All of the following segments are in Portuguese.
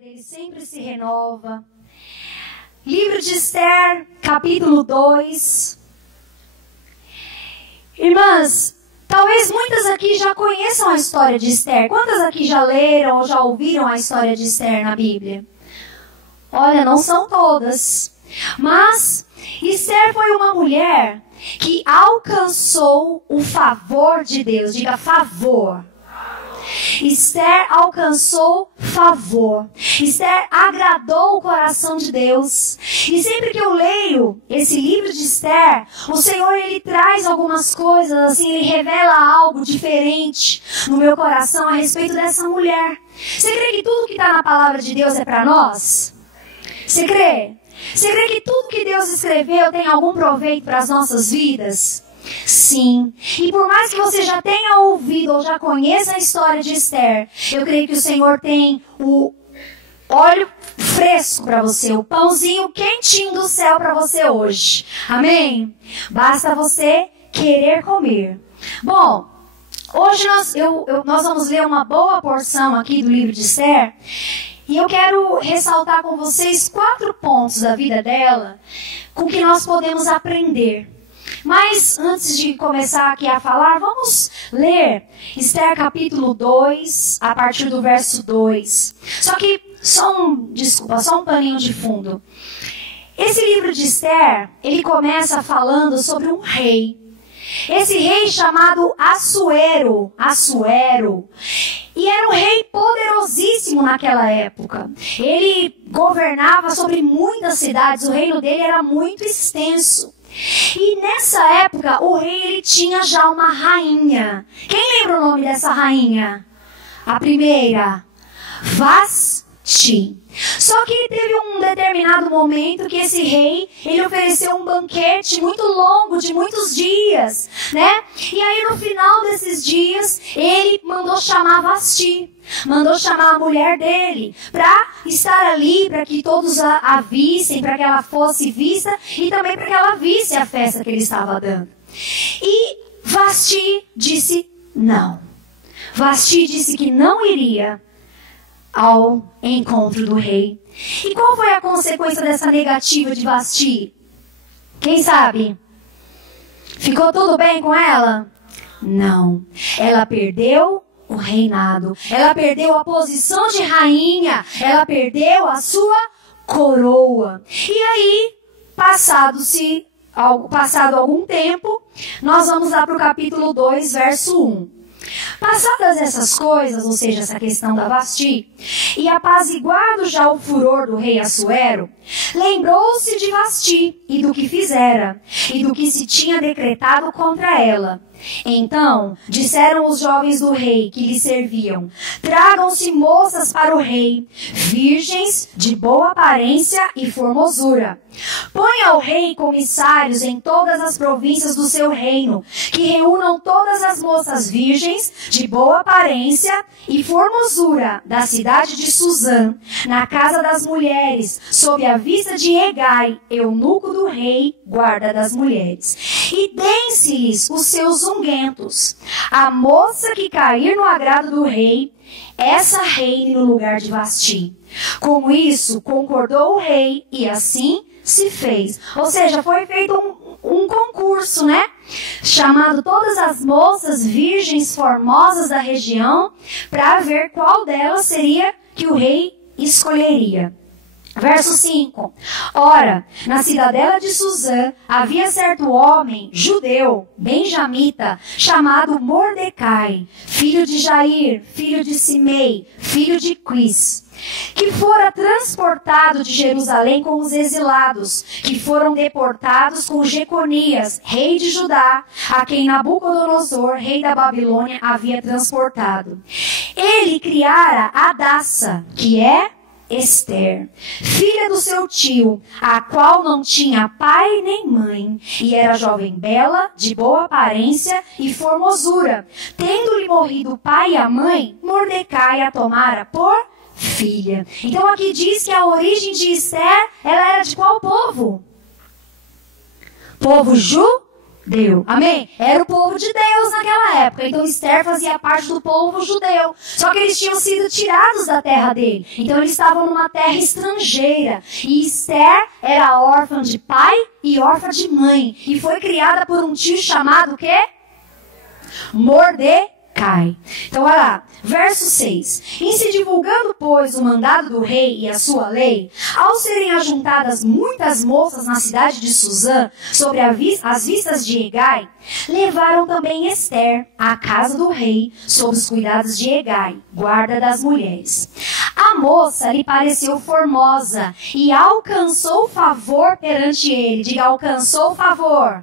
Ele sempre se renova. Livro de Esther, capítulo 2. Irmãs, talvez muitas aqui já conheçam a história de Esther. Quantas aqui já leram ou já ouviram a história de Esther na Bíblia? Olha, não são todas. Mas Esther foi uma mulher que alcançou o favor de Deus. Diga favor. Esther alcançou favor. Esther agradou o coração de Deus. E sempre que eu leio esse livro de Esther, o Senhor, Ele traz algumas coisas, assim, Ele revela algo diferente no meu coração a respeito dessa mulher. Você crê que tudo que está na palavra de Deus é para nós? Você crê? Você crê que tudo que Deus escreveu tem algum proveito para as nossas vidas? Sim. E por mais que você já tenha ouvido ou já conheça a história de Esther, eu creio que o Senhor tem o óleo fresco para você, o pãozinho quentinho do céu para você hoje. Amém? Basta você querer comer. Bom, hoje nós vamos ler uma boa porção aqui do livro de Esther. E eu quero ressaltar com vocês 4 pontos da vida dela com que nós podemos aprender. Mas antes de começar aqui a falar, vamos ler Esther capítulo 2, a partir do verso 2. Só que, só um paninho de fundo. Esse livro de Esther, ele começa falando sobre um rei. Esse rei chamado Assuero. E era um rei poderosíssimo naquela época. Ele governava sobre muitas cidades, o reino dele era muito extenso. E nessa época, o rei ele tinha já uma rainha. Quem lembra o nome dessa rainha? A primeira, Vasti. Só que teve um determinado momento que esse rei, ele ofereceu um banquete muito longo, de muitos dias, né? E aí no final desses dias, ele mandou chamar Vasti. Mandou chamar a mulher dele para estar ali, para que todos a vissem, para que ela fosse vista e também para que ela visse a festa que ele estava dando. E Vasti disse não. Vasti disse que não iria ao encontro do rei. E qual foi a consequência dessa negativa de Vasti? Quem sabe? Ficou tudo bem com ela? Não. Ela perdeu o reinado. Ela perdeu a posição de rainha. Ela perdeu a sua coroa. E aí, passado algum tempo, nós vamos lá para o capítulo 2, verso 1. Passadas essas coisas, ou seja, essa questão da Vasti, e apaziguado já o furor do rei Assuero, lembrou-se de Vasti e do que fizera, e do que se tinha decretado contra ela. Então disseram os jovens do rei que lhe serviam: tragam-se moças para o rei, virgens de boa aparência e formosura. Põe ao rei comissários em todas as províncias do seu reino, que reúnam todas as moças virgens de boa aparência e formosura da cidade de Suzã, na casa das mulheres, sob a vista de Hegai, eunuco do rei, guarda das mulheres. E deem-se-lhes os seus unguentos. A moça que cair no agrado do rei, essa reine no lugar de Vasti. Com isso, concordou o rei, e assim se fez. Ou seja, foi feito um concurso, né? Chamado todas as moças virgens formosas da região, para ver qual delas seria que o rei escolheria. Verso 5. Ora, na cidadela de Suzã havia certo homem, judeu, benjamita, chamado Mordecai, filho de Jair, filho de Simei, filho de Quis, que fora transportado de Jerusalém com os exilados, que foram deportados com Jeconias, rei de Judá, a quem Nabucodonosor, rei da Babilônia, havia transportado. Ele criara Hadassa, que é Esther, filha do seu tio, a qual não tinha pai nem mãe, e era jovem bela, de boa aparência e formosura. Tendo-lhe morrido o pai e a mãe, Mordecai a tomara por filha. Então aqui diz que a origem de Esther, ela era de qual povo? Povo judeu. Deu. Amém? Era o povo de Deus naquela época. Então Esther fazia parte do povo judeu. Só que eles tinham sido tirados da terra dele. Então eles estavam numa terra estrangeira. E Esther era órfã de pai e órfã de mãe. E foi criada por um tio chamado o quê? Mordecai. Então, olha lá, verso 6. Em se divulgando, pois, o mandado do rei e a sua lei, ao serem ajuntadas muitas moças na cidade de Suzã, sobre as vistas de Hegai, levaram também Esther à casa do rei, sob os cuidados de Hegai, guarda das mulheres. A moça lhe pareceu formosa e alcançou favor perante ele. Diga, alcançou favor.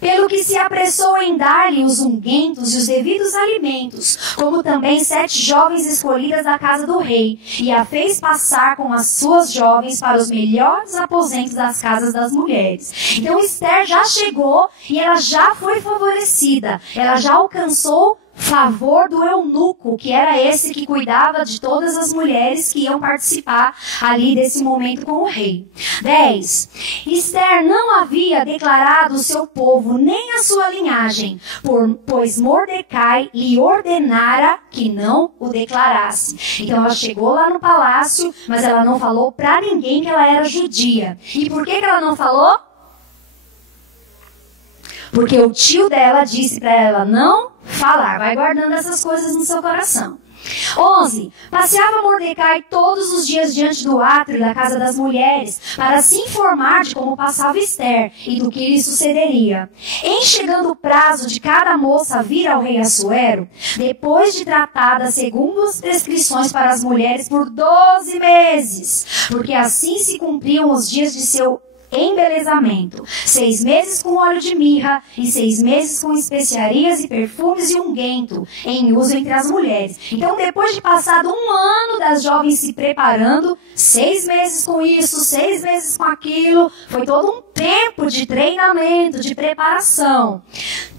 Pelo que se apressou em dar-lhe os unguentos e os devidos alimentos, como também 7 jovens escolhidas da casa do rei, e a fez passar com as suas jovens para os melhores aposentos das casas das mulheres. Então Esther já chegou e ela já foi favorecida, ela já alcançou favor do eunuco, que era esse que cuidava de todas as mulheres que iam participar ali desse momento com o rei. 10. Esther não havia declarado o seu povo nem a sua linhagem, pois Mordecai lhe ordenara que não o declarasse. Então ela chegou lá no palácio, mas ela não falou para ninguém que ela era judia. E por que ela não falou? Porque o tio dela disse para ela não falar. Vai guardando essas coisas no seu coração. 11. Passeava Mordecai todos os dias diante do átrio da casa das mulheres, para se informar de como passava Esther e do que lhe sucederia. Em chegando o prazo de cada moça vir ao rei Assuero, depois de tratada segundo as prescrições para as mulheres por 12 meses, porque assim se cumpriam os dias de seu embelezamento, 6 meses com óleo de mirra e 6 meses com especiarias e perfumes e unguento em uso entre as mulheres. Então, depois de passado 1 ano das jovens se preparando, 6 meses com isso, 6 meses com aquilo, foi todo um tempo de treinamento, de preparação.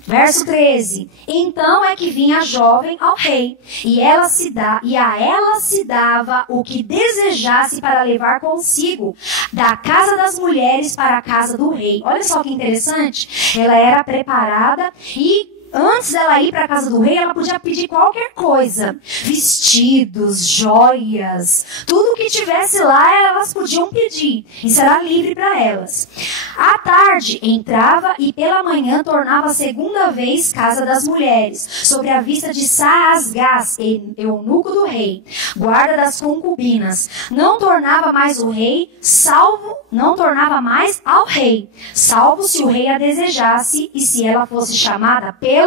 Verso 13. Então é que vinha a jovem ao rei, e a ela se dava o que desejasse para levar consigo da casa das mulheres para a casa do rei. Olha só que interessante. Ela era preparada e antes dela ir para a casa do rei, ela podia pedir qualquer coisa. Vestidos, joias, tudo que tivesse lá, elas podiam pedir. Isso era livre para elas. À tarde, entrava e pela manhã tornava a segunda vez casa das mulheres, sobre a vista de Saasgás, eunuco do rei, guarda das concubinas. Não tornava mais ao rei, salvo se o rei a desejasse e se ela fosse chamada pelo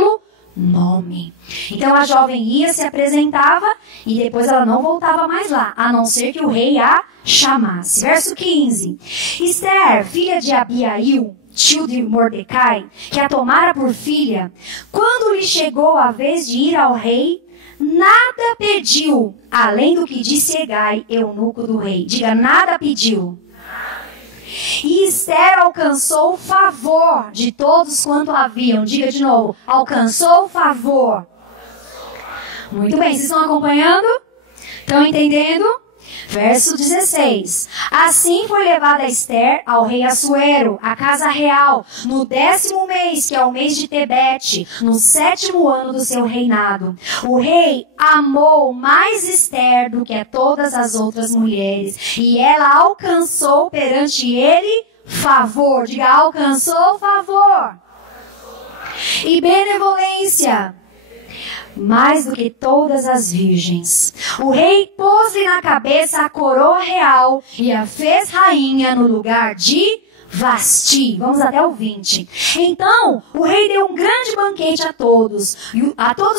nome. Então a jovem ia, se apresentava e depois ela não voltava mais lá, a não ser que o rei a chamasse. Verso 15. Esther, filha de Abiail, tio de Mordecai, que a tomara por filha, quando lhe chegou a vez de ir ao rei, nada pediu, além do que disse Hegai, eunuco do rei. Diga, nada pediu. E Esther alcançou o favor de todos quanto haviam. Diga de novo, alcançou o favor. Muito bem, vocês estão acompanhando? Estão entendendo? Verso 16. Assim foi levada Esther ao rei Assuero, à casa real, no 10º mês, que é o mês de Tebete, no 7º ano do seu reinado. O rei amou mais Esther do que a todas as outras mulheres, e ela alcançou perante ele favor. Diga, alcançou favor. E benevolência, mais do que todas as virgens. O rei pôs-lhe na cabeça a coroa real e a fez rainha no lugar de Vasti. Vamos até o 20. Então, o rei deu um grande banquete a todos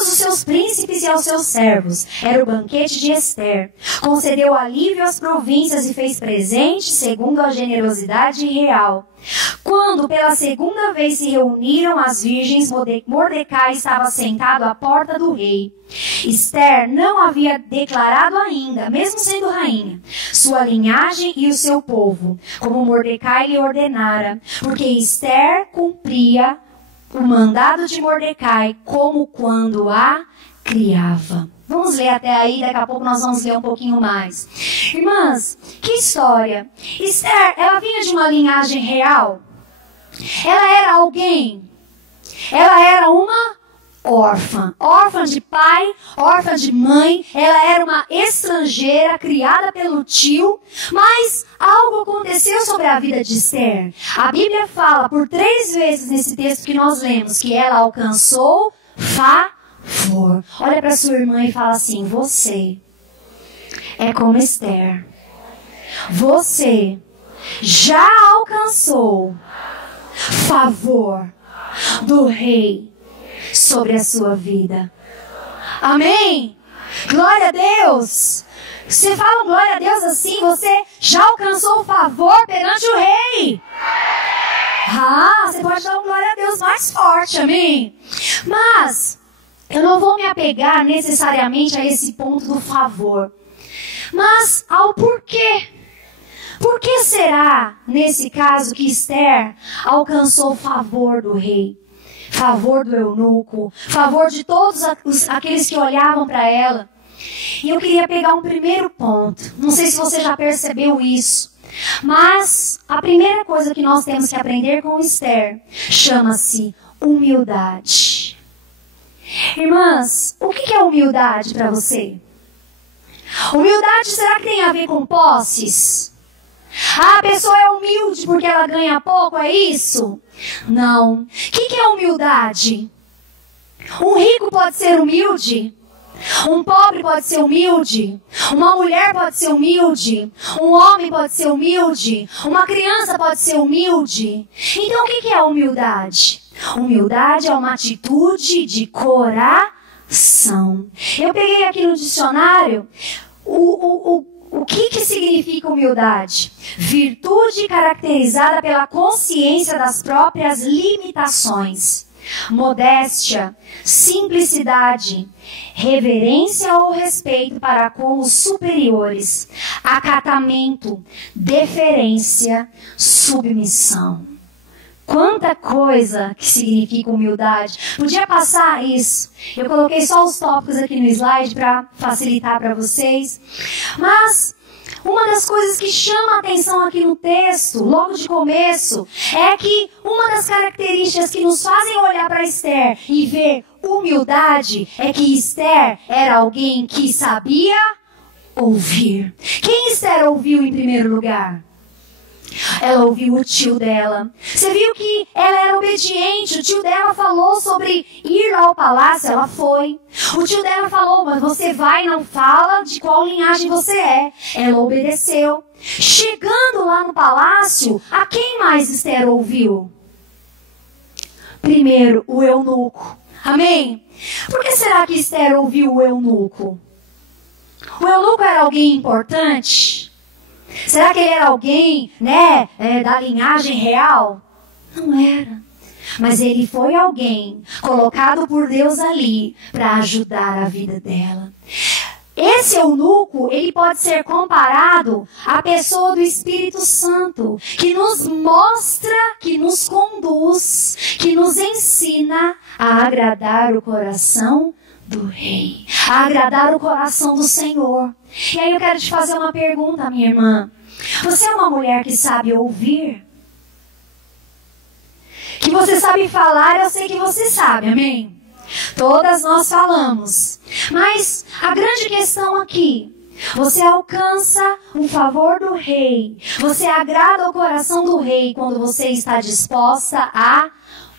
os seus príncipes e aos seus servos. Era o banquete de Esther. Concedeu alívio às províncias e fez presente segundo a generosidade real. Quando pela segunda vez se reuniram as virgens, Mordecai estava sentado à porta do rei. Esther não havia declarado ainda, mesmo sendo rainha, sua linhagem e o seu povo, como Mordecai lhe ordenara, porque Esther cumpria o mandado de Mordecai como quando a criava. Vamos ler até aí, daqui a pouco nós vamos ler um pouquinho mais. Irmãs, que história. Esther, ela vinha de uma linhagem real? Ela era alguém. Ela era uma órfã. Órfã de pai, órfã de mãe. Ela era uma estrangeira criada pelo tio. Mas algo aconteceu sobre a vida de Esther. A Bíblia fala por 3 vezes nesse texto que nós lemos que ela alcançou favor. Olha para sua irmã e fala assim: você é como Esther. Você já alcançou favor do rei sobre a sua vida. Amém? Glória a Deus. Você fala glória a Deus assim, você já alcançou o favor perante o rei. Você pode dar um glória a Deus mais forte, amém? Mas eu não vou me apegar necessariamente a esse ponto do favor, mas ao porquê. Por que será, nesse caso, que Esther alcançou o favor do rei? Favor do eunuco, favor de todos aqueles que olhavam para ela. E eu queria pegar um primeiro ponto. Não sei se você já percebeu isso, mas a primeira coisa que nós temos que aprender com Esther chama-se humildade. Irmãs, o que é humildade para você? Humildade será que tem a ver com posses? A pessoa é humilde porque ela ganha pouco, é isso? Não. O que é humildade? Um rico pode ser humilde? Um pobre pode ser humilde? Uma mulher pode ser humilde? Um homem pode ser humilde? Uma criança pode ser humilde? Então o que é humildade? Humildade é uma atitude de coração. Eu peguei aqui no dicionário o que significa humildade? Virtude caracterizada pela consciência das próprias limitações. Modéstia, simplicidade, reverência ou respeito para com os superiores. Acatamento, deferência, submissão. Quanta coisa que significa humildade. Podia passar isso. Eu coloquei só os tópicos aqui no slide para facilitar para vocês. Mas uma das coisas que chama a atenção aqui no texto, logo de começo, é que uma das características que nos fazem olhar para Esther e ver humildade é que Esther era alguém que sabia ouvir. Quem Esther ouviu em primeiro lugar? Ela ouviu o tio dela. Você viu que ela era obediente. O tio dela falou sobre ir ao palácio, ela foi. O tio dela falou, mas você vai e não fala de qual linhagem você é. Ela obedeceu. Chegando lá no palácio, a quem mais Esther ouviu? Primeiro, o eunuco. Amém? Por que será que Esther ouviu o eunuco? O eunuco era alguém importante? Será que ele era alguém, da linhagem real? Não era. Mas ele foi alguém colocado por Deus ali para ajudar a vida dela. Esse eunuco, ele pode ser comparado à pessoa do Espírito Santo, que nos mostra, que nos conduz, que nos ensina a agradar o coração do rei, a agradar o coração do Senhor. E aí eu quero te fazer uma pergunta, minha irmã. Você é uma mulher que sabe ouvir? Que você sabe falar, eu sei que você sabe, amém? Todas nós falamos. Mas a grande questão aqui, você alcança o favor do rei. Você agrada o coração do rei quando você está disposta a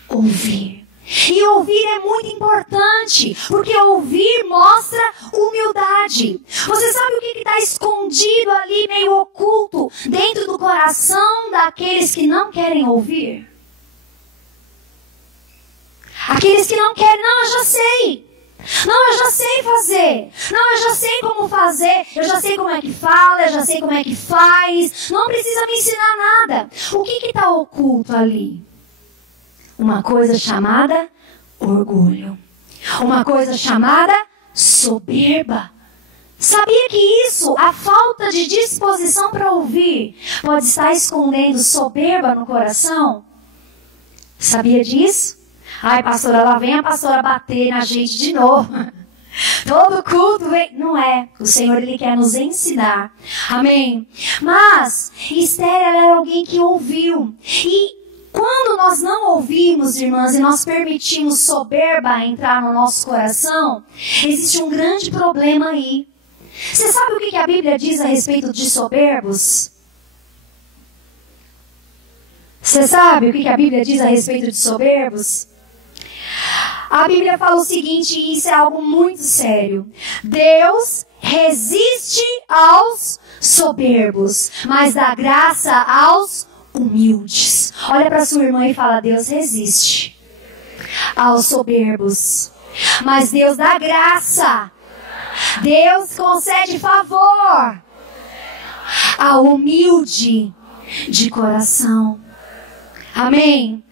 ouvir. E ouvir é muito importante, porque ouvir mostra humildade. Você sabe o que está escondido ali, meio oculto, dentro do coração daqueles que não querem ouvir? Aqueles que não querem, não, eu já sei. Não, eu já sei fazer. Não, eu já sei como fazer. Eu já sei como é que fala, eu já sei como é que faz. Não precisa me ensinar nada. O que está oculto ali? Uma coisa chamada orgulho. Uma coisa chamada soberba. Sabia que isso, a falta de disposição para ouvir, pode estar escondendo soberba no coração? Sabia disso? Ai, pastora, lá vem a pastora bater na gente de novo. Todo culto vem. Não é. O Senhor, Ele quer nos ensinar. Amém? Mas Esther, ela era alguém que ouviu. E Quando nós não ouvimos, irmãs, e nós permitimos soberba entrar no nosso coração, existe um grande problema aí. Você sabe o que a Bíblia diz a respeito de soberbos? Você sabe o que a Bíblia diz a respeito de soberbos? A Bíblia fala o seguinte, e isso é algo muito sério. Deus resiste aos soberbos, mas dá graça aos humildes. Olha para sua irmã e fala: Deus resiste aos soberbos, mas Deus dá graça. Deus concede favor ao humilde de coração. Amém?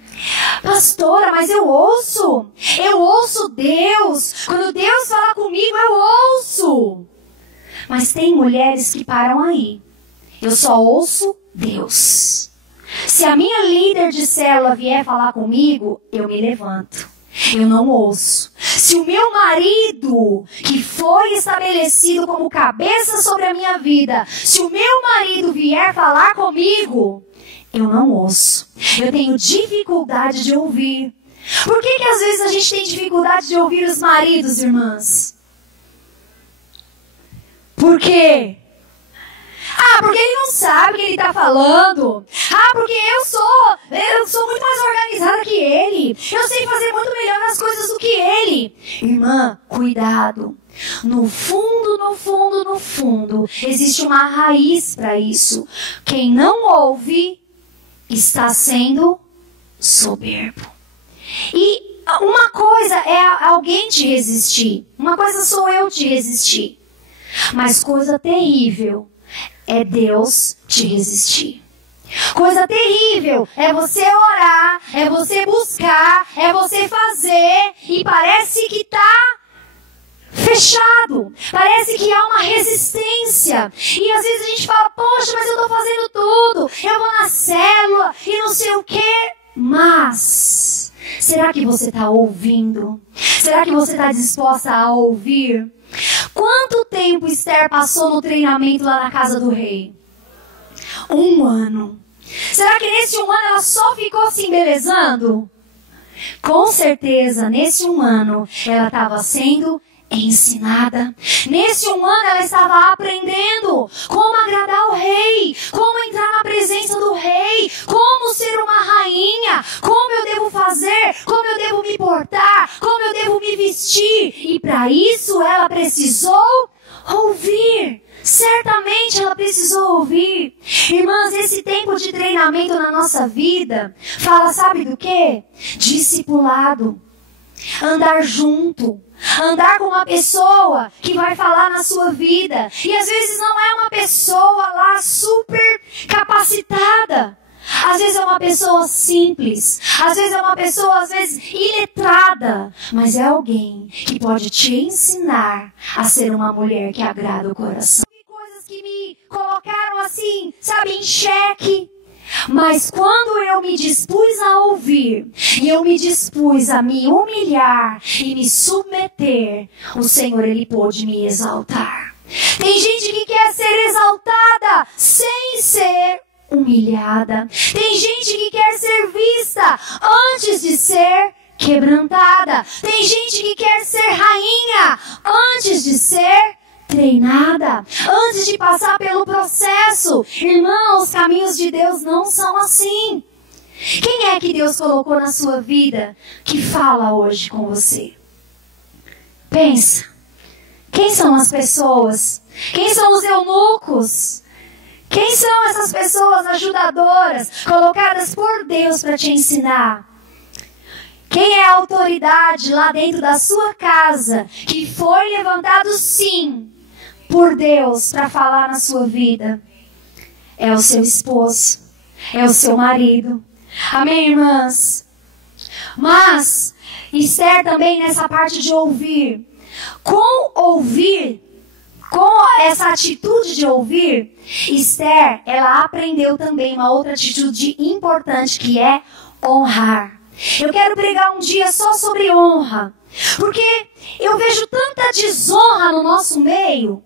Pastora, mas eu ouço Deus. Quando Deus fala comigo, eu ouço. Mas tem mulheres que param aí. Eu só ouço Deus. Se a minha líder de célula vier falar comigo, eu me levanto. Eu não ouço. Se o meu marido, que foi estabelecido como cabeça sobre a minha vida, se o meu marido vier falar comigo, eu não ouço. Eu tenho dificuldade de ouvir. Por que às vezes a gente tem dificuldade de ouvir os maridos, irmãs? Por quê? Porque ele não sabe o que ele está falando. Porque eu sou muito mais organizada que ele. Eu sei fazer muito melhor as coisas do que ele. Irmã, cuidado. No fundo, existe uma raiz para isso. Quem não ouve está sendo soberbo. E uma coisa é alguém te resistir. Uma coisa sou eu te resistir. Mas coisa terrível é Deus te resistir. Coisa terrível é você orar, é você buscar, é você fazer e parece que está fechado. Parece que há uma resistência. E às vezes a gente fala: poxa, mas eu estou fazendo tudo. Eu vou na célula e não sei o quê. Mas será que você está ouvindo? Será que você está disposta a ouvir? Quanto tempo Esther passou no treinamento lá na casa do rei? 1 ano. Será que nesse 1 ano ela só ficou se embelezando? Com certeza, nesse 1 ano ela estava sendo ensinada. Nesse 1 ano ela estava aprendendo como agradar o rei, como entrar na presença do rei, como ser uma rainha, como eu devo fazer, como eu devo me portar, como eu devo me vestir. E para isso ela precisou ouvir. Certamente ela precisou ouvir. Irmãs, esse tempo de treinamento na nossa vida fala, sabe do quê? Discipulado. Andar junto. Andar com uma pessoa que vai falar na sua vida. E às vezes não é uma pessoa lá super capacitada. Às vezes é uma pessoa simples. Às vezes é uma pessoa, iletrada. Mas é alguém que pode te ensinar a ser uma mulher que agrada o coração. Coisas que me colocaram assim, em xeque. Mas quando eu me dispus a ouvir, e eu me dispus a me humilhar e me submeter, o Senhor, Ele pôde me exaltar. Tem gente que quer ser exaltada sem ser humilhada. Tem gente que quer ser vista antes de ser quebrantada. Tem gente que quer ser rainha antes de ser treinada, antes de passar pelo processo. Irmão, os caminhos de Deus não são assim. Quem é que Deus colocou na sua vida que fala hoje com você? Pensa. Quem são as pessoas? Quem são os eunucos? Quem são essas pessoas ajudadoras colocadas por Deus para te ensinar? Quem é a autoridade lá dentro da sua casa que foi levantado sim por Deus para falar na sua vida? É o seu esposo, é o seu marido. Amém, irmãs? Mas Esther também nessa parte de ouvir. Com essa atitude de ouvir, Esther, ela aprendeu também uma outra atitude importante, que é honrar. Eu quero pregar um dia só sobre honra, porque eu vejo tanta desonra no nosso meio,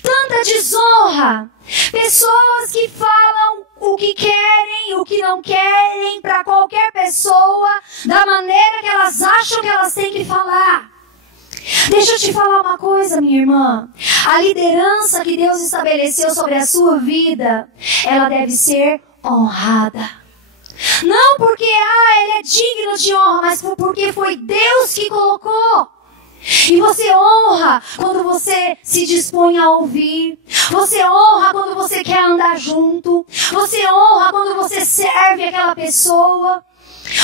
tanta desonra. Pessoas que falam o que querem, o que não querem, para qualquer pessoa, da maneira que elas acham que elas têm que falar. Deixa eu te falar uma coisa, minha irmã. A liderança que Deus estabeleceu sobre a sua vida, ela deve ser honrada. Não porque ele é digno de honra, mas porque foi Deus que colocou. E você honra quando você se dispõe a ouvir. Você honra quando você quer andar junto. Você honra quando você serve aquela pessoa.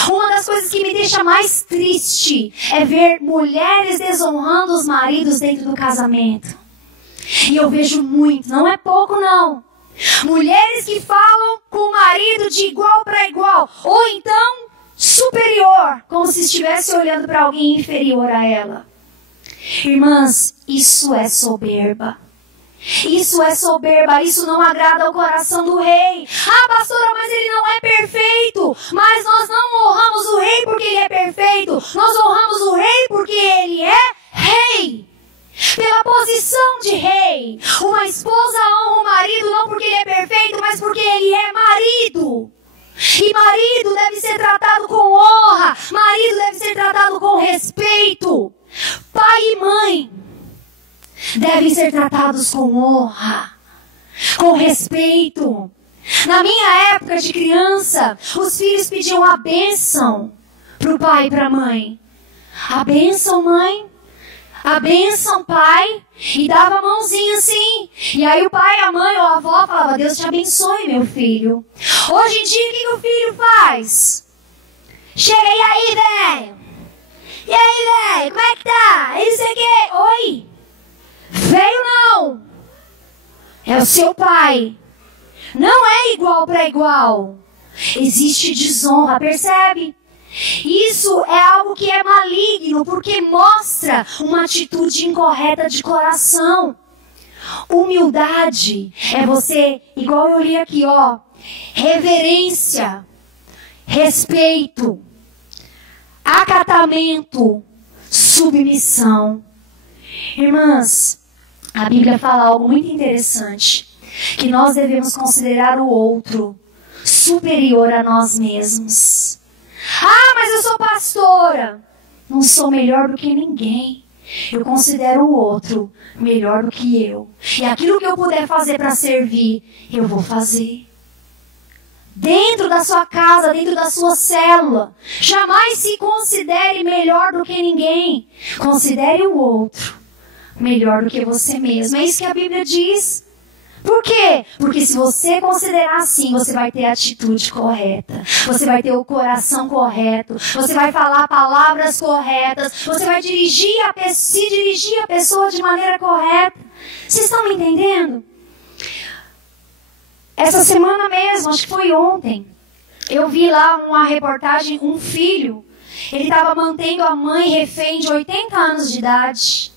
Uma das coisas que me deixa mais triste é ver mulheres desonrando os maridos dentro do casamento. E eu vejo muito, não é pouco não. Mulheres que falam com o marido de igual para igual, ou então superior, como se estivesse olhando para alguém inferior a ela. Irmãs, isso é soberba. Isso é soberba, isso não agrada ao coração do rei. Ah, pastora, mas ele não é perfeito. Mas nós não honramos o rei porque ele é perfeito. Nós honramos o rei porque ele é rei. Pela posição de rei. Uma esposa honra o marido não porque ele é perfeito, mas porque ele é marido. E marido deve ser tratado com honra. Marido deve ser tratado com respeito. Pai e mãe devem ser tratados com honra, com respeito. Na minha época de criança, os filhos pediam a bênção para o pai e para a mãe. A bênção, mãe. A bênção, pai. E dava a mãozinha assim. E aí o pai, a mãe ou a avó falava: Deus te abençoe, meu filho. Hoje em dia, o que o filho faz? Chega aí, velho. E aí, velho, como é que tá? E isso aqui? Oi? Veio não. É o seu pai. Não é igual para igual. Existe desonra, percebe? Isso é algo que é maligno, porque mostra uma atitude incorreta de coração. Humildade é você, igual eu li aqui, ó, reverência, respeito, acatamento, submissão. Irmãs, a Bíblia fala algo muito interessante, que nós devemos considerar o outro superior a nós mesmos. Ah, mas eu sou pastora. Não sou melhor do que ninguém. Eu considero o outro melhor do que eu. E aquilo que eu puder fazer para servir, eu vou fazer. Dentro da sua casa, dentro da sua célula, jamais se considere melhor do que ninguém. Considere o outro melhor do que você mesmo. É isso que a Bíblia diz. Por quê? Porque se você considerar assim, você vai ter a atitude correta. Você vai ter o coração correto. Você vai falar palavras corretas. Você vai se dirigir a pessoa de maneira correta. Vocês estão me entendendo? Essa semana mesmo, acho que foi ontem, eu vi lá uma reportagem, um filho, ele estava mantendo a mãe refém de 80 anos de idade.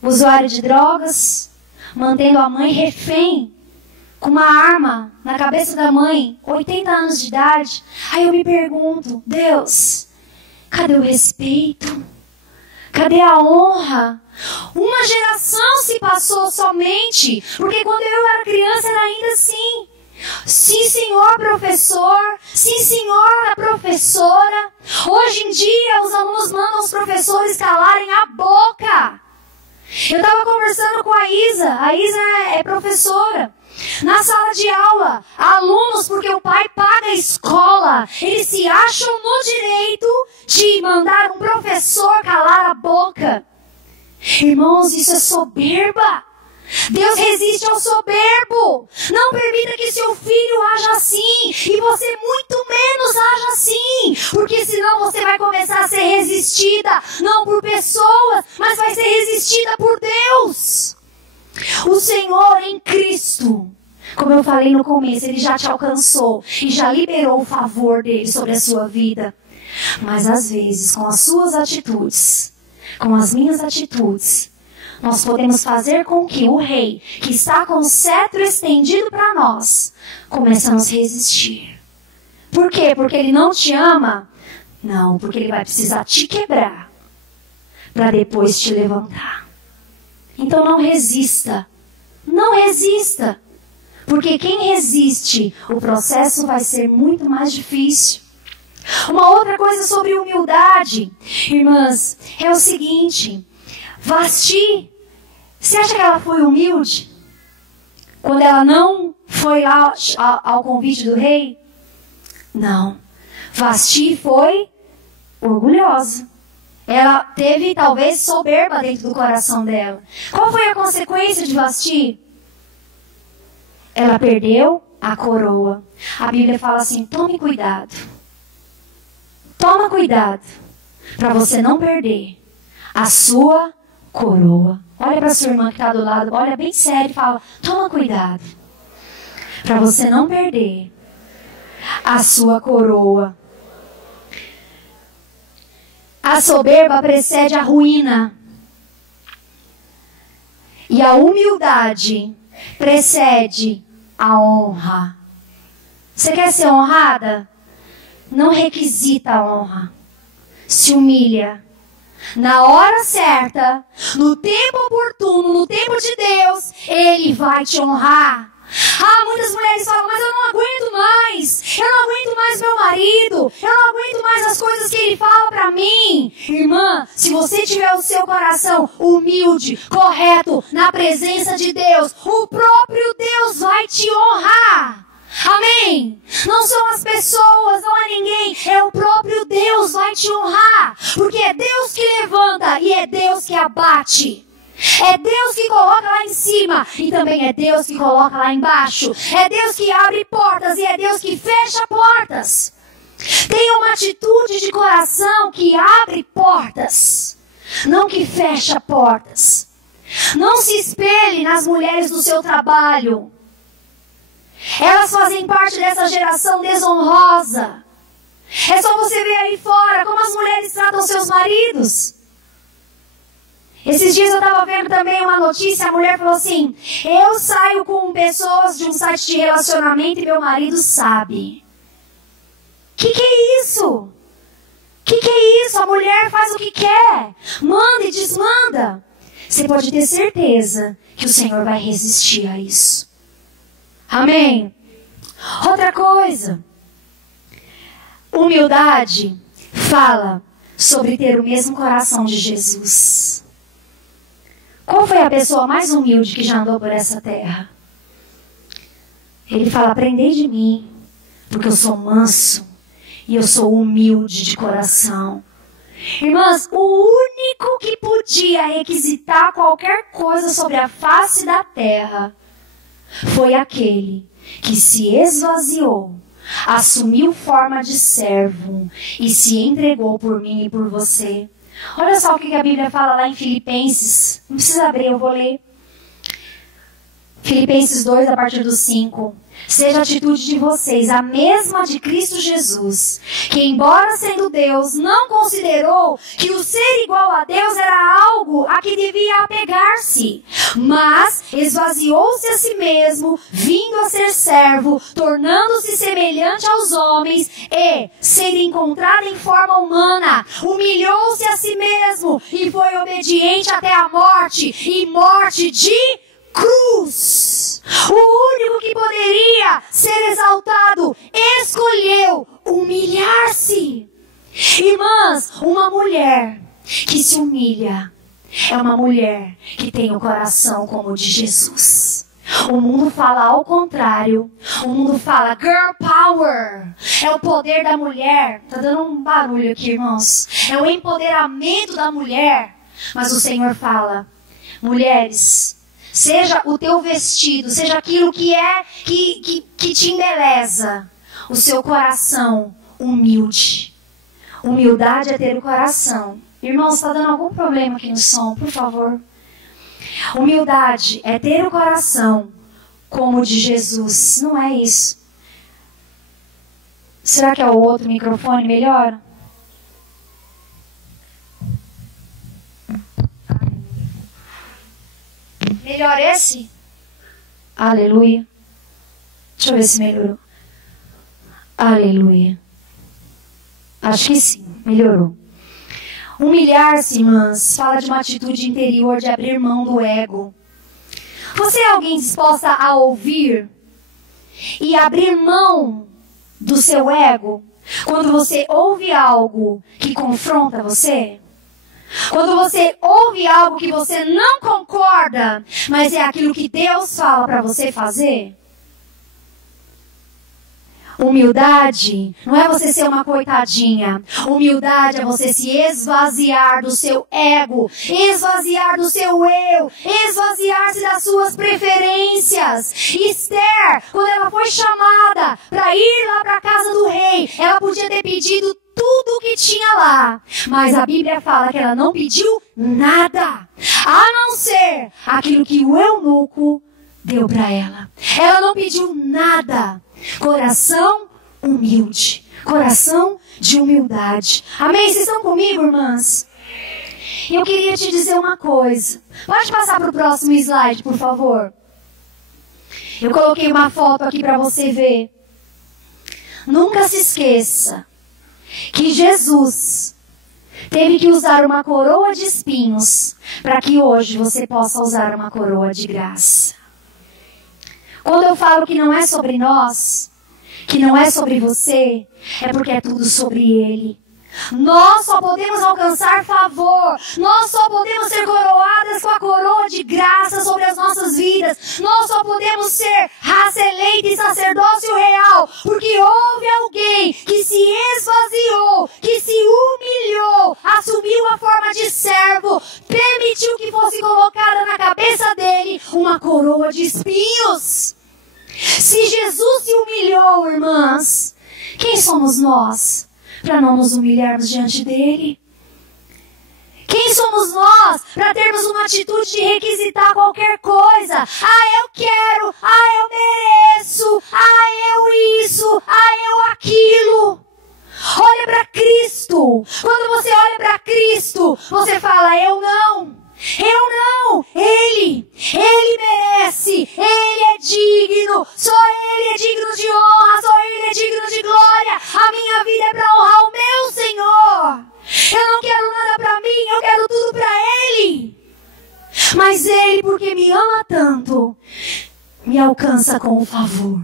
Usuário de drogas, mantendo a mãe refém, com uma arma na cabeça da mãe, 80 anos de idade. Aí eu me pergunto, Deus, cadê o respeito? Cadê a honra? Uma geração se passou somente, porque quando eu era criança era ainda assim. Sim, senhor professor. Sim, senhora professora. Hoje em dia os alunos mandam os professores calarem a boca. Eu estava conversando com a Isa é professora. Na sala de aula, alunos, porque o pai paga a escola, eles se acham no direito de mandar um professor calar a boca. Irmãos, isso é soberba. Deus resiste ao soberbo. Não permita que seu filho haja assim, e você muito menos haja assim, porque senão você vai começar a ser resistida, não por pessoas, mas vai ser resistida por Deus. O Senhor em Cristo, como eu falei no começo, Ele já te alcançou e já liberou o favor dEle sobre a sua vida. Mas às vezes, com as suas atitudes, com as minhas atitudes, nós podemos fazer com que o rei, que está com o cetro estendido para nós, comece a nos resistir. Por quê? Porque ele não te ama? Não, porque ele vai precisar te quebrar para depois te levantar. Então não resista Não resista. Porque quem resiste, o processo vai ser muito mais difícil. Uma outra coisa sobre humildade, irmãs, é o seguinte. Vasti, você acha que ela foi humilde? Quando ela não foi ao convite do rei? Não. Vasti foi orgulhosa. Ela teve talvez soberba dentro do coração dela. Qual foi a consequência de Vasti? Ela perdeu a coroa. A Bíblia fala assim, tome cuidado. Toma cuidado para você não perder a sua coroa. Olha para sua irmã que está do lado, olha bem sério e fala, toma cuidado para você não perder a sua coroa. A soberba precede a ruína. E a humildade precede a honra. Você quer ser honrada? Não requisita a honra. Se humilha. Na hora certa, no tempo oportuno, no tempo de Deus, Ele vai te honrar. Muitas mulheres falam, mas eu não aguento mais. Eu não aguento mais meu marido. Eu não aguento mais as coisas que ele fala pra mim. Irmã, se você tiver o seu coração humilde, correto, na presença de Deus, o próprio Deus vai te honrar. Amém? Não são as pessoas, não é ninguém. É o próprio Deus vai te honrar. Porque é Deus que levanta e é Deus que abate. É Deus que coloca lá em cima e também é Deus que coloca lá embaixo. É Deus que abre portas e é Deus que fecha portas. Tenha uma atitude de coração que abre portas, não que fecha portas. Não se espelhe nas mulheres do seu trabalho. Elas fazem parte dessa geração desonrosa. É só você ver aí fora como as mulheres tratam seus maridos. Esses dias eu estava vendo também uma notícia, a mulher falou assim, eu saio com pessoas de um site de relacionamento e meu marido sabe. Que é isso? Que é isso? A mulher faz o que quer, manda e desmanda. Você pode ter certeza que o Senhor vai resistir a isso. Amém? Outra coisa, humildade fala sobre ter o mesmo coração de Jesus. Qual foi a pessoa mais humilde que já andou por essa terra? Ele fala, aprendei de mim, porque eu sou manso e eu sou humilde de coração. Irmãs, o único que podia requisitar qualquer coisa sobre a face da terra foi aquele que se esvaziou, assumiu forma de servo e se entregou por mim e por você. Olha só o que a Bíblia fala lá em Filipenses. Não precisa abrir, eu vou ler. Filipenses 2, a partir do 5. Seja a atitude de vocês a mesma de Cristo Jesus, que embora sendo Deus, não considerou que o ser igual a Deus era algo a que devia apegar-se, mas esvaziou-se a si mesmo, vindo a ser servo, tornando-se semelhante aos homens e, sendo encontrado em forma humana, humilhou-se a si mesmo e foi obediente até a morte, e morte de cruz. O único que poderia ser exaltado escolheu humilhar-se. Irmãs, uma mulher que se humilha é uma mulher que tem o coração como o de Jesus. O mundo fala ao contrário. O mundo fala girl power. É o poder da mulher. Tá dando um barulho aqui, irmãos. É o empoderamento da mulher. Mas o Senhor fala, mulheres, seja o teu vestido, seja aquilo que te embeleza, o seu coração humilde. Humildade é ter o coração. Irmãos, está dando algum problema aqui no som, por favor? Humildade é ter o coração como o de Jesus. Não é isso. Será que é o outro microfone melhor? Melhor esse? Aleluia. Deixa eu ver se melhorou. Aleluia. Acho que sim, melhorou. Humilhar-se, irmãs, fala de uma atitude interior de abrir mão do ego. Você é alguém disposta a ouvir e abrir mão do seu ego quando você ouve algo que confronta você? Quando você ouve algo que você não concorda, mas é aquilo que Deus fala para você fazer? Humildade não é você ser uma coitadinha. Humildade é você se esvaziar do seu ego, esvaziar do seu eu, esvaziar-se das suas preferências. Esther, quando ela foi chamada para ir lá para a casa do rei, ela podia ter pedido tudo o que tinha lá, mas a Bíblia fala que ela não pediu nada, a não ser aquilo que o eunuco deu para ela. Ela não pediu nada. Coração humilde. Coração de humildade. Amém? Vocês estão comigo, irmãs? E eu queria te dizer uma coisa. Pode passar para o próximo slide, por favor. Eu coloquei uma foto aqui para você ver. Nunca se esqueça que Jesus teve que usar uma coroa de espinhos para que hoje você possa usar uma coroa de graça. Quando eu falo que não é sobre nós, que não é sobre você, é porque é tudo sobre Ele. Nós só podemos alcançar favor, nós só podemos ser coroadas com a coroa de graça sobre as nossas vidas, nós só podemos ser raça eleita e sacerdócio real, porque houve alguém que se esvaziou, que se humilhou, assumiu a forma de servo, permitiu que fosse colocada na cabeça dele uma coroa de espinhos. Se Jesus se humilhou, irmãs, quem somos nós para não nos humilharmos diante dele? Quem somos nós para termos uma atitude de requisitar qualquer coisa? Ah, eu quero, ah, eu mereço, ah, eu isso, ah, eu aquilo. Olha para Cristo. Quando você olha para Cristo, você fala, eu não. Ele merece, Ele é digno, só Ele é digno de honra, só Ele é digno de glória. A minha vida é para honrar o meu Senhor. Eu não quero nada para mim, eu quero tudo para Ele. Mas Ele, porque me ama tanto, me alcança com o favor.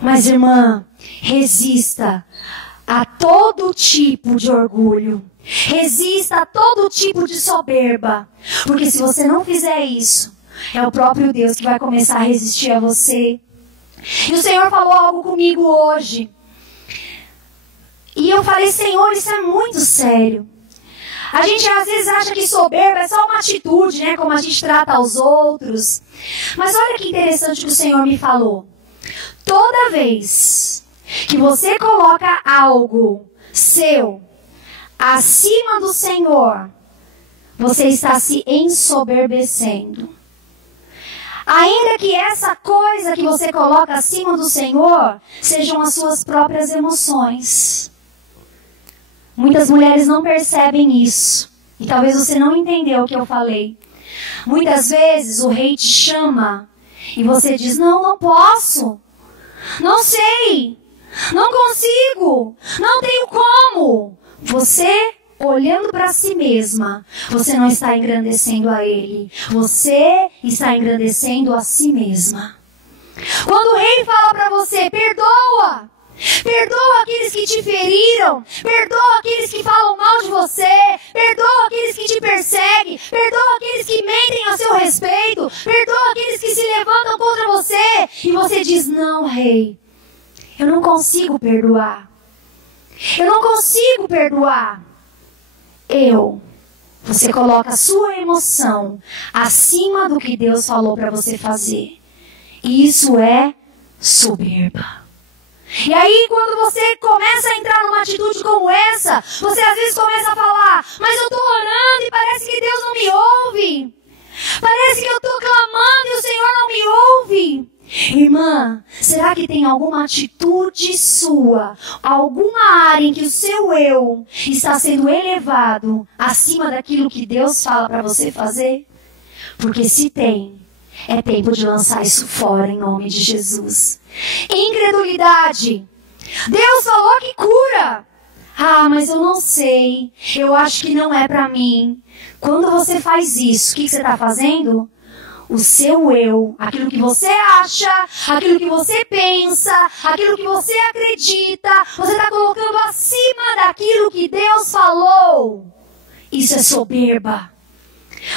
Mas, irmã, resista a todo tipo de orgulho. Resista a todo tipo de soberba. Porque se você não fizer isso, é o próprio Deus que vai começar a resistir a você. E o Senhor falou algo comigo hoje. E eu falei, Senhor, isso é muito sério. A gente às vezes acha que soberba é só uma atitude, né? Como a gente trata os outros. Mas olha que interessante que o Senhor me falou. Toda vez que você coloca algo seu acima do Senhor, você está se ensoberbecendo. Ainda que essa coisa que você coloca acima do Senhor sejam as suas próprias emoções. Muitas mulheres não percebem isso. E talvez você não entendeu o que eu falei. Muitas vezes o rei te chama e você diz, não posso. Não sei. Não consigo. Não tenho como. Você, olhando para si mesma, você não está engrandecendo a Ele. Você está engrandecendo a si mesma. Quando o rei fala para você, perdoa. Perdoa aqueles que te feriram. Perdoa aqueles que falam mal de você. Perdoa aqueles que te perseguem. Perdoa aqueles que mentem a seu respeito. Perdoa aqueles que se levantam contra você. E você diz, não, rei, eu não consigo perdoar. Eu não consigo perdoar. Você coloca a sua emoção acima do que Deus falou para você fazer. E isso é soberba. E aí, quando você começa a entrar numa atitude como essa, você às vezes começa a falar, mas eu estou orando e parece que Deus não me ouve. Parece que eu estou clamando e o Senhor não me ouve. Irmã, será que tem alguma atitude sua, alguma área em que o seu eu está sendo elevado acima daquilo que Deus fala para você fazer? Porque se tem, é tempo de lançar isso fora em nome de Jesus. Incredulidade. Deus falou que cura. Ah, mas eu não sei. Eu acho que não é para mim. Quando você faz isso, o que você está fazendo? o seu eu, aquilo que você acha, aquilo que você pensa, aquilo que você acredita, você está colocando acima daquilo que Deus falou. Isso é soberba.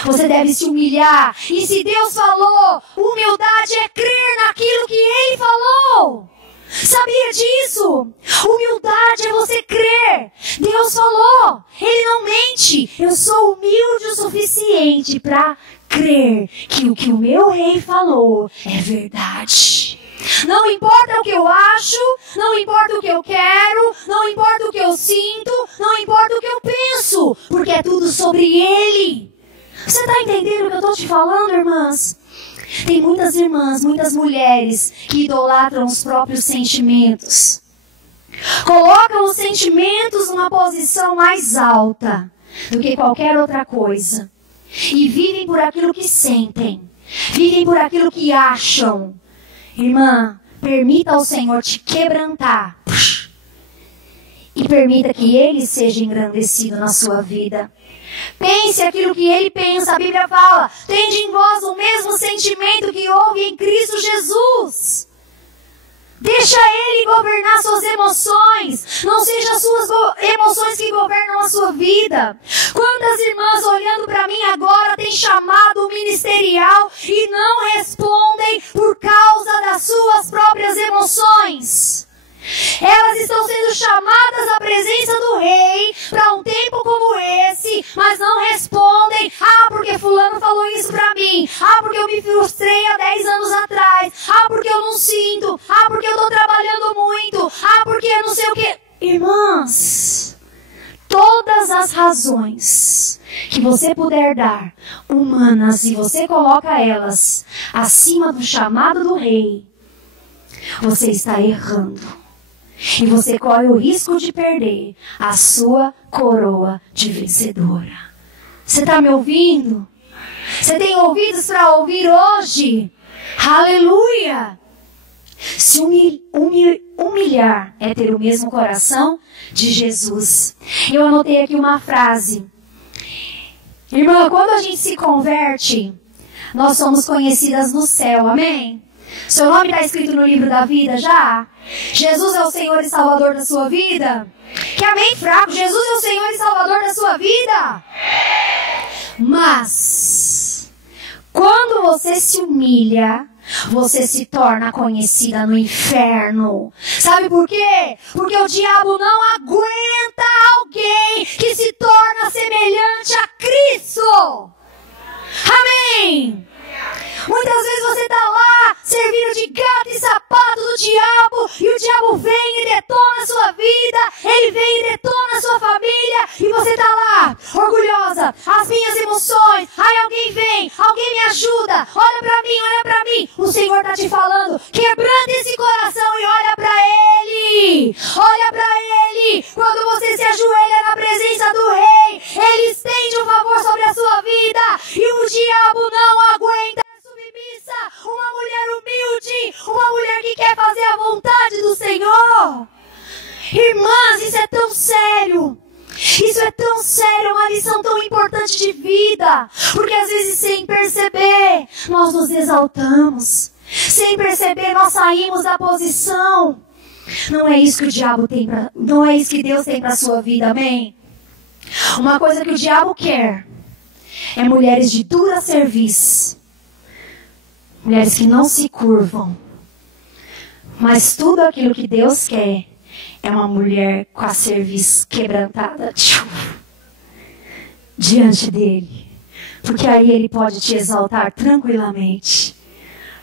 Você deve se humilhar. E se Deus falou, humildade é crer naquilo que Ele falou. Sabia disso? Humildade é você crer. Deus falou. Ele não mente. Eu sou humilde o suficiente para crer que o meu rei falou é verdade. Não importa o que eu acho, não importa o que eu quero, não importa o que eu sinto, não importa o que eu penso, porque é tudo sobre Ele. Você está entendendo o que eu estou te falando, irmãs? Tem muitas irmãs, muitas mulheres que idolatram os próprios sentimentos. Colocam os sentimentos numa posição mais alta do que qualquer outra coisa. E vivem por aquilo que sentem. Vivem por aquilo que acham. Irmã, permita ao Senhor te quebrantar. E permita que Ele seja engrandecido na sua vida. Pense aquilo que Ele pensa. A Bíblia fala, tende em vós o mesmo sentimento que houve em Cristo Jesus. Deixa Ele governar suas emoções. Não sejam as suas emoções que governam a sua vida. Quantas irmãs olhando para mim agora têm chamado ministerial e não respondem por causa das suas próprias emoções? Elas estão sendo chamadas à presença do rei para um tempo como esse, mas não respondem. Ah, porque fulano falou isso para mim. Ah, porque eu me frustrei há 10 anos atrás. Ah, porque eu não sinto. Ah, porque eu estou trabalhando muito. Ah, porque eu não sei o que. Irmãs, todas as razões que você puder dar, humanas, e você coloca elas acima do chamado do rei, você está errando. E você corre o risco de perder a sua coroa de vencedora. Você está me ouvindo? Você tem ouvidos para ouvir hoje? Aleluia! Se humilhar é ter o mesmo coração de Jesus. Eu anotei aqui uma frase. Irmã, quando a gente se converte, nós somos conhecidas no céu, amém? Seu nome está escrito no livro da vida já? Jesus é o Senhor e Salvador da sua vida? Que amém fraco? Jesus é o Senhor e Salvador da sua vida? Mas, quando você se humilha, você se torna conhecida no inferno. Sabe por quê? Porque o diabo não aguenta alguém que se torna semelhante a Cristo. Amém! Muitas vezes você está lá, servindo de gato e sapato do diabo, e o diabo vem e detona a sua vida, ele vem e detona a sua família, e você está lá, orgulhosa, as minhas emoções, ai, alguém vem, alguém me ajuda, olha pra mim, o Senhor está te falando, quebranta esse coração e olha pra Ele, quando você se ajoelha na presença do Rei, Ele estende um favor sobre a sua vida, e o diabo não aguenta. Uma mulher humilde, uma mulher que quer fazer a vontade do Senhor. Irmãs, isso é tão sério. Isso é tão sério, uma lição tão importante de vida. Porque às vezes sem perceber, nós nos exaltamos. Sem perceber, nós saímos da posição. Não é isso que o diabo tem não é isso que Deus tem para a sua vida, amém? Uma coisa que o diabo quer é mulheres de dura serviço. Mulheres que não se curvam. Mas tudo aquilo que Deus quer é uma mulher com a cerviz quebrantada diante dele. Porque aí ele pode te exaltar tranquilamente.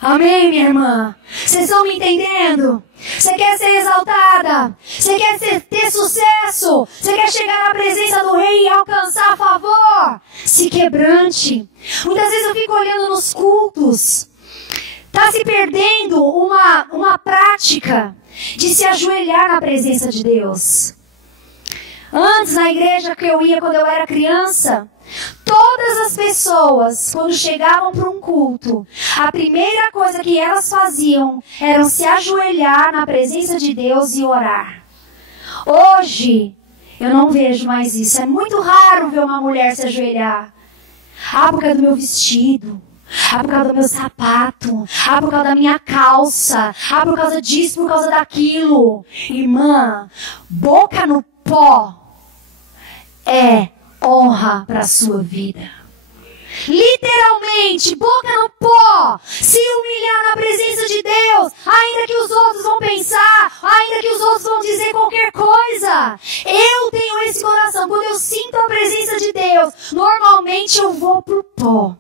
Amém, minha irmã? Vocês estão me entendendo? Você quer ser exaltada? Você quer ter sucesso? Você quer chegar na presença do rei e alcançar favor? Se quebrante. Muitas vezes eu fico olhando nos cultos. Está se perdendo uma prática de se ajoelhar na presença de Deus. Antes, na igreja que eu ia quando eu era criança, todas as pessoas, quando chegavam para um culto, a primeira coisa que elas faziam era se ajoelhar na presença de Deus e orar. Hoje, eu não vejo mais isso. É muito raro ver uma mulher se ajoelhar. Ah, porque é do meu vestido. Ah, por causa do meu sapato. Ah, por causa da minha calça. Ah, por causa disso, por causa daquilo. Irmã, boca no pó é honra para a sua vida. Literalmente, boca no pó, se humilhar na presença de Deus, ainda que os outros vão pensar, ainda que os outros vão dizer qualquer coisa. Eu tenho esse coração, quando eu sinto a presença de Deus, normalmente eu vou pro pó.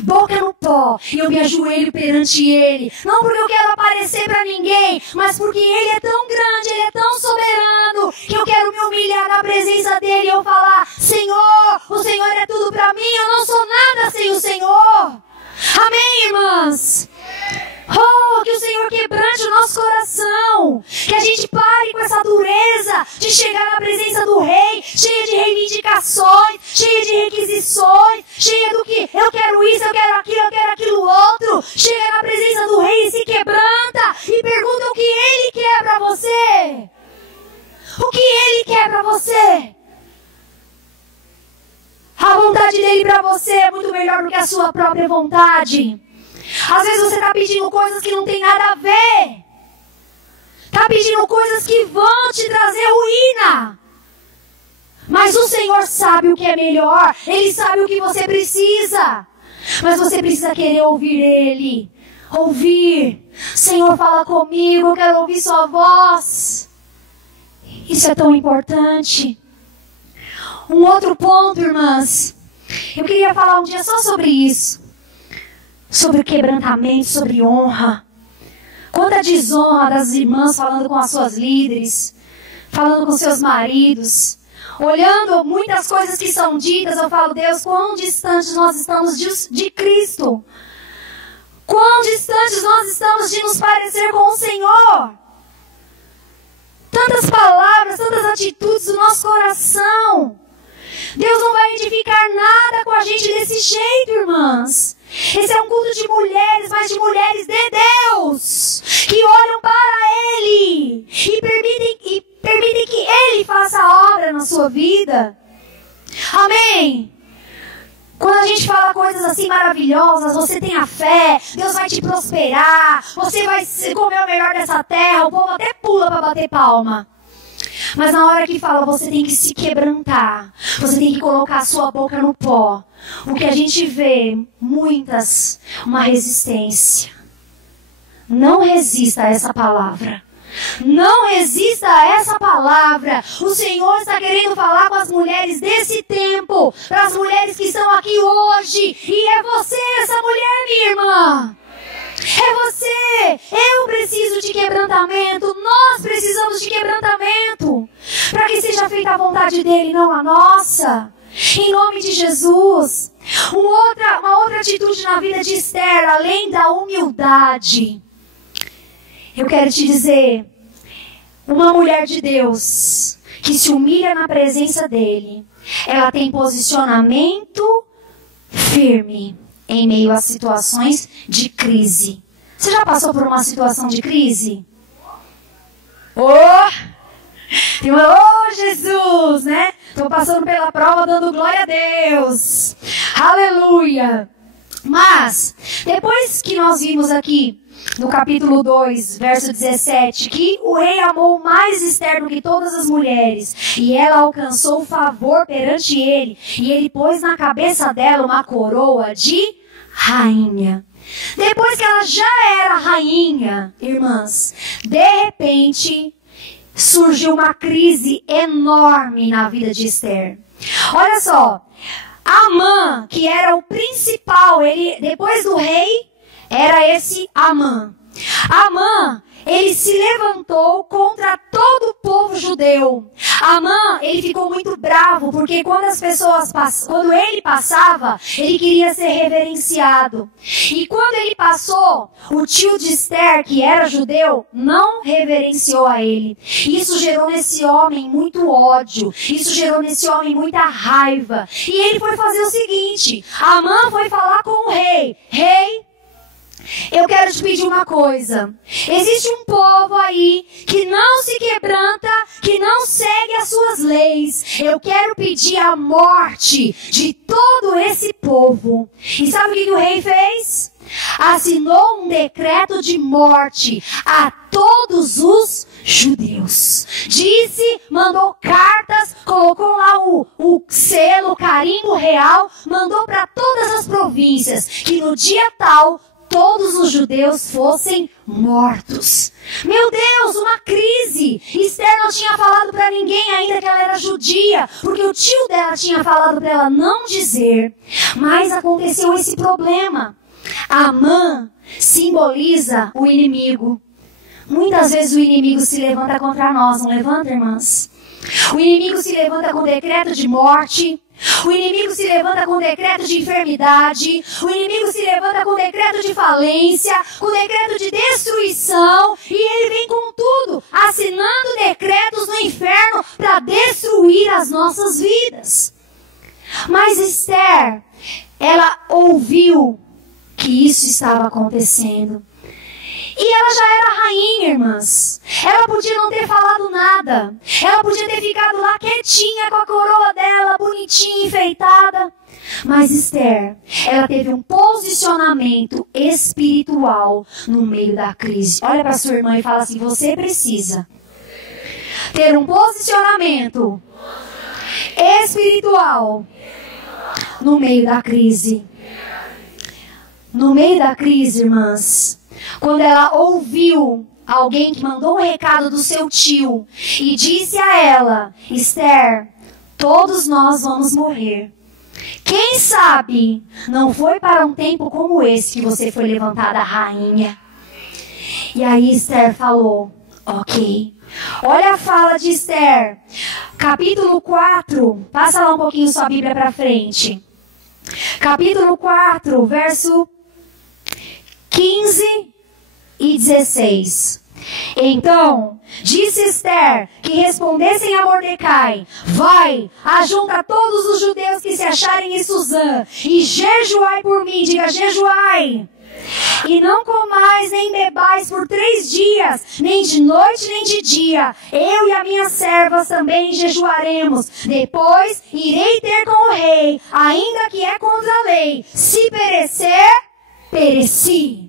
Boca no pó, e eu me ajoelho perante Ele, não porque eu quero aparecer para ninguém, mas porque Ele é tão grande, Ele é tão soberano, que eu quero me humilhar na presença dEle e eu falar: Senhor, o Senhor é tudo para mim, eu não sou nada sem o Senhor. Amém, irmãs? Oh, que o Senhor quebrante o nosso coração, que a gente pare com essa dureza de chegar na presença do Rei, cheia de reivindicações, cheia de requisições, cheia do que eu quero isso, eu quero aquilo outro. Chega na presença do Rei e se quebranta e pergunta o que Ele quer pra você. O que Ele quer pra você? A vontade dEle pra você é muito melhor do que a sua própria vontade. Às vezes você está pedindo coisas que não tem nada a ver. Está pedindo coisas que vão te trazer ruína. Mas o Senhor sabe o que é melhor. Ele sabe o que você precisa. Mas você precisa querer ouvir Ele. Ouvir. Senhor, fala comigo, eu quero ouvir sua voz. Isso é tão importante. Um outro ponto, irmãs. Eu queria falar um dia só sobre isso. Sobre o quebrantamento, sobre honra. Quanta desonra das irmãs falando com as suas líderes, falando com seus maridos, olhando muitas coisas que são ditas, eu falo: Deus, quão distantes nós estamos de Cristo. Quão distantes nós estamos de nos parecer com o Senhor. Tantas palavras, tantas atitudes do nosso coração. Deus não vai edificar nada com a gente desse jeito, irmãs. Esse é um culto de mulheres, mas de mulheres de Deus, que olham para Ele e permitem que Ele faça a obra na sua vida. Amém? Quando a gente fala coisas assim maravilhosas, você tem a fé, Deus vai te prosperar, você vai comer o melhor dessa terra, o povo até pula para bater palma. Mas na hora que fala, você tem que se quebrantar. Você tem que colocar a sua boca no pó. O que a gente vê, uma resistência. Não resista a essa palavra. Não resista a essa palavra. O Senhor está querendo falar com as mulheres desse tempo. Para as mulheres que estão aqui hoje. E é você, essa mulher, minha irmã. É você. Eu preciso de quebrantamento. Nós precisamos de quebrantamento. Para que seja feita a vontade dEle, não a nossa. Em nome de Jesus. Uma outra atitude na vida de Esther, além da humildade. Eu quero te dizer, uma mulher de Deus que se humilha na presença dEle, ela tem posicionamento firme em meio a situações de crise. Você já passou por uma situação de crise? Jesus, né? Estou passando pela prova dando glória a Deus. Aleluia. Mas, depois que nós vimos aqui, no capítulo 2, verso 17, que o rei amou mais Esther do que todas as mulheres, e ela alcançou favor perante ele, e ele pôs na cabeça dela uma coroa de rainha. Depois que ela já era rainha, irmãs, de repente surgiu uma crise enorme na vida de Esther. Olha só, Amã, que era o principal, ele depois do rei, era esse Amã. Amã, ele se levantou contra todo o povo judeu. Amã, ele ficou muito bravo, porque quando ele passava, ele queria ser reverenciado. E quando ele passou, o tio de Esther, que era judeu, não reverenciou a ele. Isso gerou nesse homem muito ódio. Isso gerou nesse homem muita raiva. E ele foi fazer o seguinte, Amã foi falar com o rei. Rei, eu quero te pedir uma coisa. Existe um povo aí que não se quebranta, que não segue as suas leis. Eu quero pedir a morte de todos todo esse povo. E sabe o que o rei fez? Assinou um decreto de morte a todos os judeus. Disse, mandou cartas, colocou lá o selo, o carimbo real, mandou para todas as províncias que no dia tal todos os judeus fossem mortos. Meu Deus, uma crise. Esther não tinha falado para ninguém ainda que ela era judia, porque o tio dela tinha falado para ela não dizer. Mas aconteceu esse problema. Amã simboliza o inimigo. Muitas vezes o inimigo se levanta contra nós, não levanta, irmãs? O inimigo se levanta com decreto de morte. O inimigo se levanta com decreto de enfermidade. O inimigo se levanta com decreto de falência, com decreto de destruição. E ele vem com tudo, assinando decretos no inferno para destruir as nossas vidas. Mas Esther, ela ouviu que isso estava acontecendo. E ela já era rainha, irmãs. Ela podia não ter falado nada. Ela podia ter ficado lá quietinha com a coroa dela, bonitinha, enfeitada. Mas Esther, ela teve um posicionamento espiritual no meio da crise. Olha para sua irmã e fala assim: você precisa ter um posicionamento espiritual no meio da crise. No meio da crise, irmãs, quando ela ouviu alguém que mandou um recado do seu tio e disse a ela: Esther, todos nós vamos morrer. Quem sabe não foi para um tempo como esse que você foi levantada rainha. E aí Esther falou: ok. Olha a fala de Esther, capítulo 4, passa lá um pouquinho sua Bíblia para frente. Capítulo 4, verso 15 e 16. Então, disse Esther que respondessem a Mordecai: vai, ajunta todos os judeus que se acharem em Suzã e jejuai por mim, diga jejuai. E não comais nem bebais por 3 dias, nem de noite nem de dia. Eu e as minhas servas também jejuaremos. Depois irei ter com o rei, ainda que é contra a lei. Se perecer, pereci.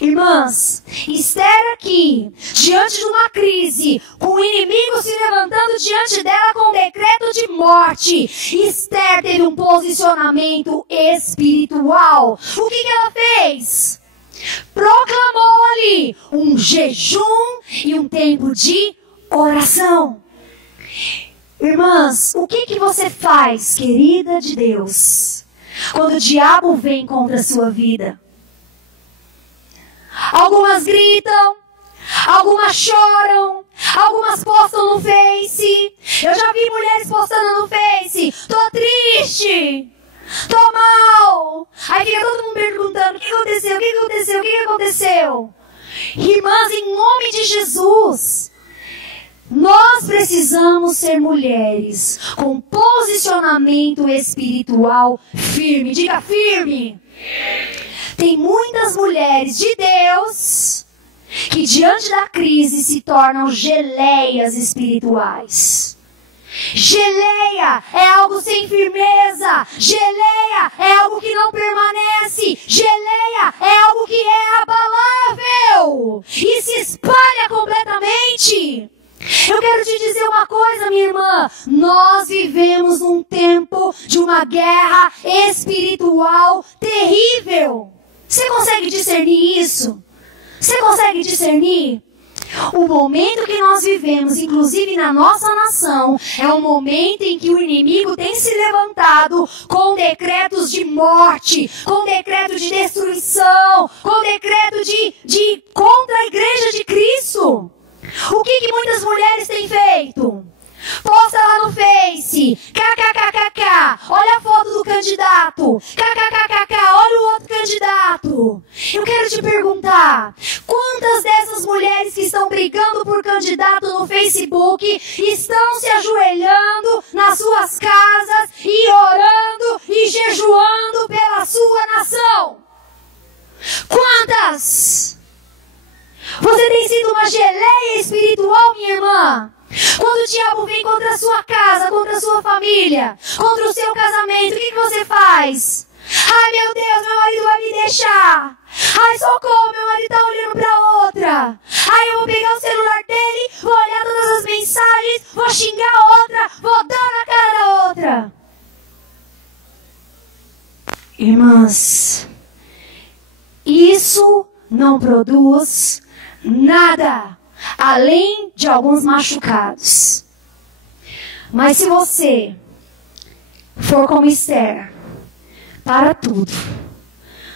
Irmãs, Esther aqui, diante de uma crise, com o inimigo se levantando diante dela com um decreto de morte, Esther teve um posicionamento espiritual. O que ela fez? Proclamou ali um jejum e um tempo de oração. Irmãs, o que você faz, querida de Deus, quando o diabo vem contra a sua vida? Algumas gritam, algumas choram, algumas postam no Face. Eu já vi mulheres postando no Face: tô triste, tô mal. Aí fica todo mundo perguntando: o que aconteceu, o que aconteceu, o que aconteceu? Irmãs, em nome de Jesus, nós precisamos ser mulheres com posicionamento espiritual firme. Diga firme. Tem muitas mulheres de Deus que diante da crise se tornam geleias espirituais. Geleia é algo sem firmeza. Geleia é algo que não permanece. Geleia é algo que é abalável e se espalha completamente. Eu quero te dizer uma coisa, minha irmã. Nós vivemos num tempo de uma guerra espiritual terrível. Você consegue discernir isso? Você consegue discernir? O momento que nós vivemos, inclusive na nossa nação, é um momento em que o inimigo tem se levantado com decretos de morte, com decreto de destruição, com decreto de contra a igreja de Cristo. O que muitas mulheres têm feito? Posta lá no Face, kkkk, olha a foto do candidato, kkkk, olha o outro candidato. Eu quero te perguntar, quantas dessas mulheres que estão brigando por candidato no Facebook estão se ajoelhando nas suas casas e orando e jejuando pela sua nação? Quantas? Você tem sido uma geleia espiritual, minha irmã? Quando o diabo vem contra a sua casa, contra a sua família, contra o seu casamento, o que você faz? Ai, meu Deus, meu marido vai me deixar. Ai, socorro, meu marido tá olhando pra outra. Ai, eu vou pegar o celular dele, vou olhar todas as mensagens, vou xingar a outra, vou dar na cara da outra. Irmãs, isso não produz nada, além de alguns machucados. Mas se você for como Esther, para tudo.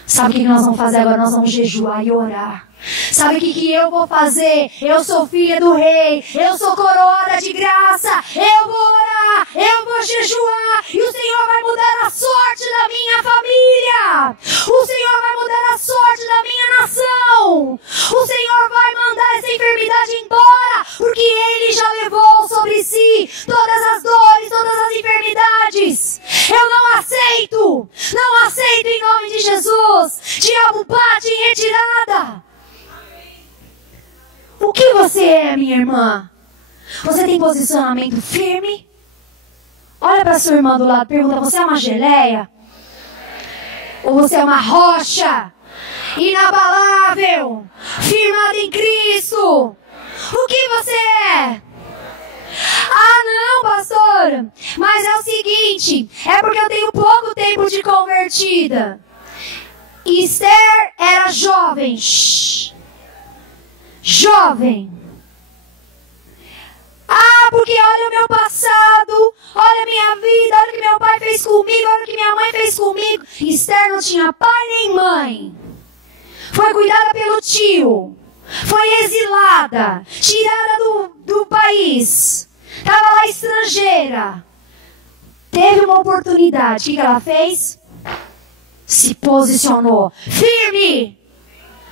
Sabe o que nós vamos fazer agora? Nós vamos jejuar e orar. Sabe o que eu vou fazer? Eu sou filha do rei. Eu sou coroada de graça. Eu vou orar. Eu vou jejuar. E o Senhor vai mudar a sorte da minha família. O Senhor vai mudar a sorte da minha nação. O Senhor vai mandar essa enfermidade embora. Porque Ele já levou sobre si todas as dores, todas as enfermidades. Eu não aceito. Não aceito em nome de Jesus. Diabo, bate em retirada. O que você é, minha irmã? Você tem posicionamento firme? Olha para sua irmã do lado, pergunta, você é uma geleia? Ou você é uma rocha? Inabalável? Firmada em Cristo? O que você é? Ah, não, pastor. Mas é o seguinte, é porque eu tenho pouco tempo de convertida. Esther era jovem. Jovem. Ah, porque olha o meu passado, olha a minha vida, olha o que meu pai fez comigo, olha o que minha mãe fez comigo. Esther não tinha pai nem mãe. Foi cuidada pelo tio. Foi exilada, tirada do país. Estava lá estrangeira. Teve uma oportunidade. O que ela fez? Se posicionou. Firme.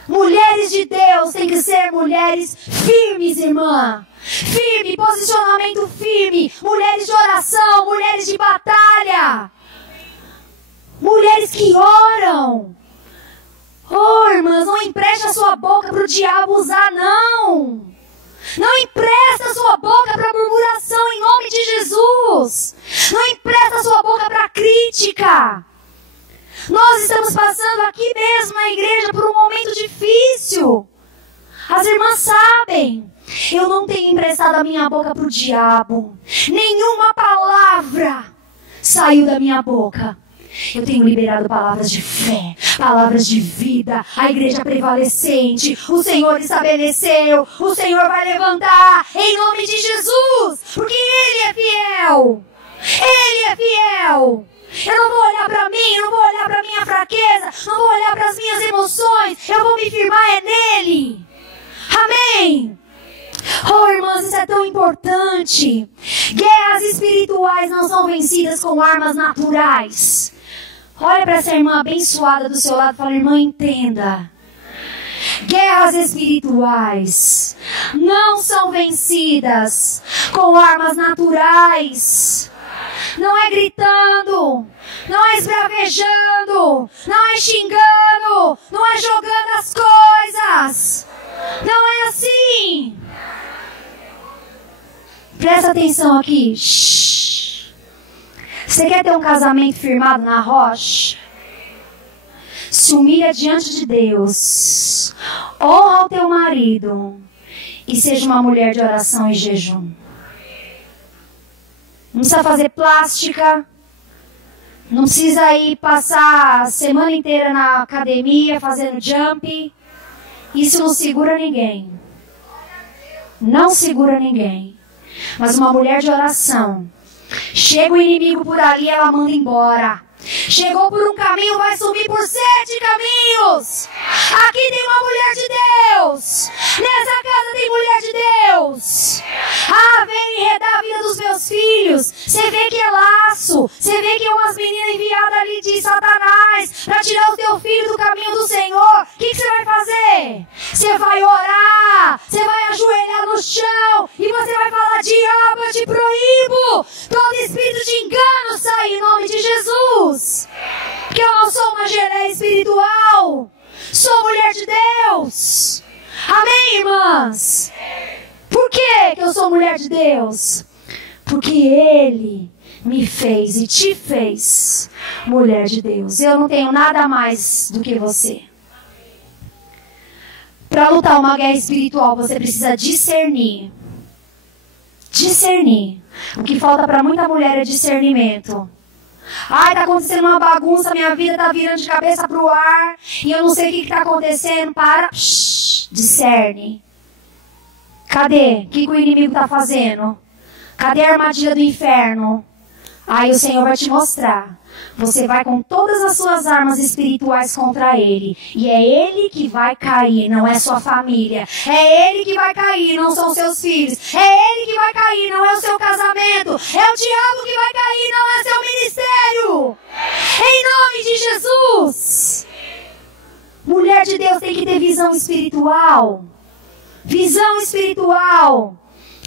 Mulheres de Deus têm que ser mulheres firmes, irmã. Firme, posicionamento firme. Mulheres de oração, mulheres de batalha. Mulheres que oram. Oh, irmãs, não empreste a sua boca para o diabo usar, não. Não empresta a sua boca para murmuração em nome de Jesus. Não empresta a sua boca para crítica. Nós estamos passando aqui mesmo na igreja por um momento difícil. As irmãs sabem. Eu não tenho emprestado a minha boca para o diabo. Nenhuma palavra saiu da minha boca. Eu tenho liberado palavras de fé, palavras de vida, a igreja prevalecente, o Senhor estabeleceu, o Senhor vai levantar, em nome de Jesus, porque Ele é fiel, Ele é fiel. Eu não vou olhar para mim, eu não vou olhar para a minha fraqueza, não vou olhar para as minhas emoções, eu vou me firmar nele. Amém. Oh, irmãs, isso é tão importante. Guerras espirituais não são vencidas com armas naturais. Olha para essa irmã abençoada do seu lado e fala, irmã, entenda. Guerras espirituais não são vencidas com armas naturais. Não é gritando, não é esbravejando, não é xingando, não é jogando as coisas. Não é assim. Presta atenção aqui. Shhh. Você quer ter um casamento firmado na rocha? Se humilha diante de Deus. Honra o teu marido. E seja uma mulher de oração e jejum. Não precisa fazer plástica. Não precisa ir passar a semana inteira na academia fazendo jump. Isso não segura ninguém. Não segura ninguém. Mas uma mulher de oração. Chega o inimigo por ali, ela manda embora. Chegou por um caminho, vai sumir por 7 caminhos. Aqui tem uma mulher de Deus. Nessa casa tem mulher de Deus. Ah, vem enredar a vida dos meus filhos. Você vê que é laço. Você vê que é umas meninas enviadas ali de Satanás para tirar o teu filho do caminho do Senhor. O que você vai fazer? Você vai orar. Você vai ajoelhar no chão. E você vai falar, diabo, eu te proíbo. Todo espírito de engano sai em nome de Jesus. Porque eu não sou uma geleia espiritual. Sou mulher de Deus. Amém, irmãs? Por quê que eu sou mulher de Deus? Porque Ele me fez e te fez mulher de Deus. Eu não tenho nada mais do que você. Para lutar uma guerra espiritual, você precisa discernir. Discernir. O que falta para muita mulher é discernimento. Ai, tá acontecendo uma bagunça, minha vida tá virando de cabeça pro ar, e eu não sei o que tá acontecendo. Para, discerne. Cadê? O que o inimigo tá fazendo? Cadê a armadilha do inferno? Aí o Senhor vai te mostrar. Você vai com todas as suas armas espirituais contra ele. E é ele que vai cair, não é sua família. É ele que vai cair, não são seus filhos. É ele que vai cair, não é o seu casamento. É o diabo que vai cair, não é seu ministério. Em nome de Jesus. Mulher de Deus tem que ter visão espiritual. Visão espiritual.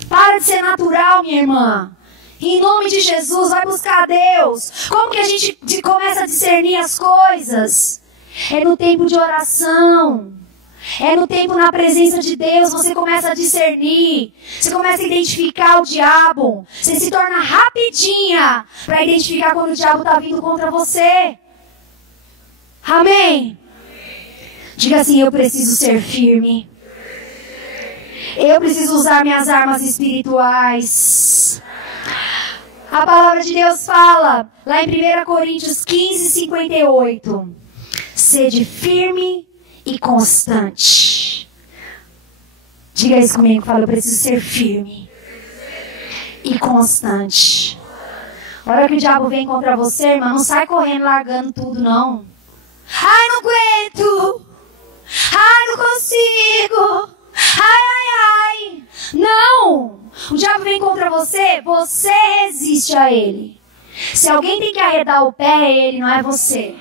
Para de ser natural, minha irmã. Em nome de Jesus, vai buscar a Deus. Como que a gente começa a discernir as coisas? É no tempo de oração. É no tempo na presença de Deus. Você começa a discernir. Você começa a identificar o diabo. Você se torna rapidinha para identificar quando o diabo está vindo contra você. Amém? Diga assim, eu preciso ser firme. Eu preciso usar minhas armas espirituais. A palavra de Deus fala, lá em 1 Coríntios 15, 58. Sede firme e constante. Diga isso comigo, fala, eu preciso ser firme e constante. A hora que o diabo vem contra você, irmã, não sai correndo, largando tudo, não. Ai, não aguento. Ai, não consigo. Ai, ai, ai. Não. O diabo vem contra você, você resiste a ele. Se alguém tem que arredar o pé, é ele, não é você.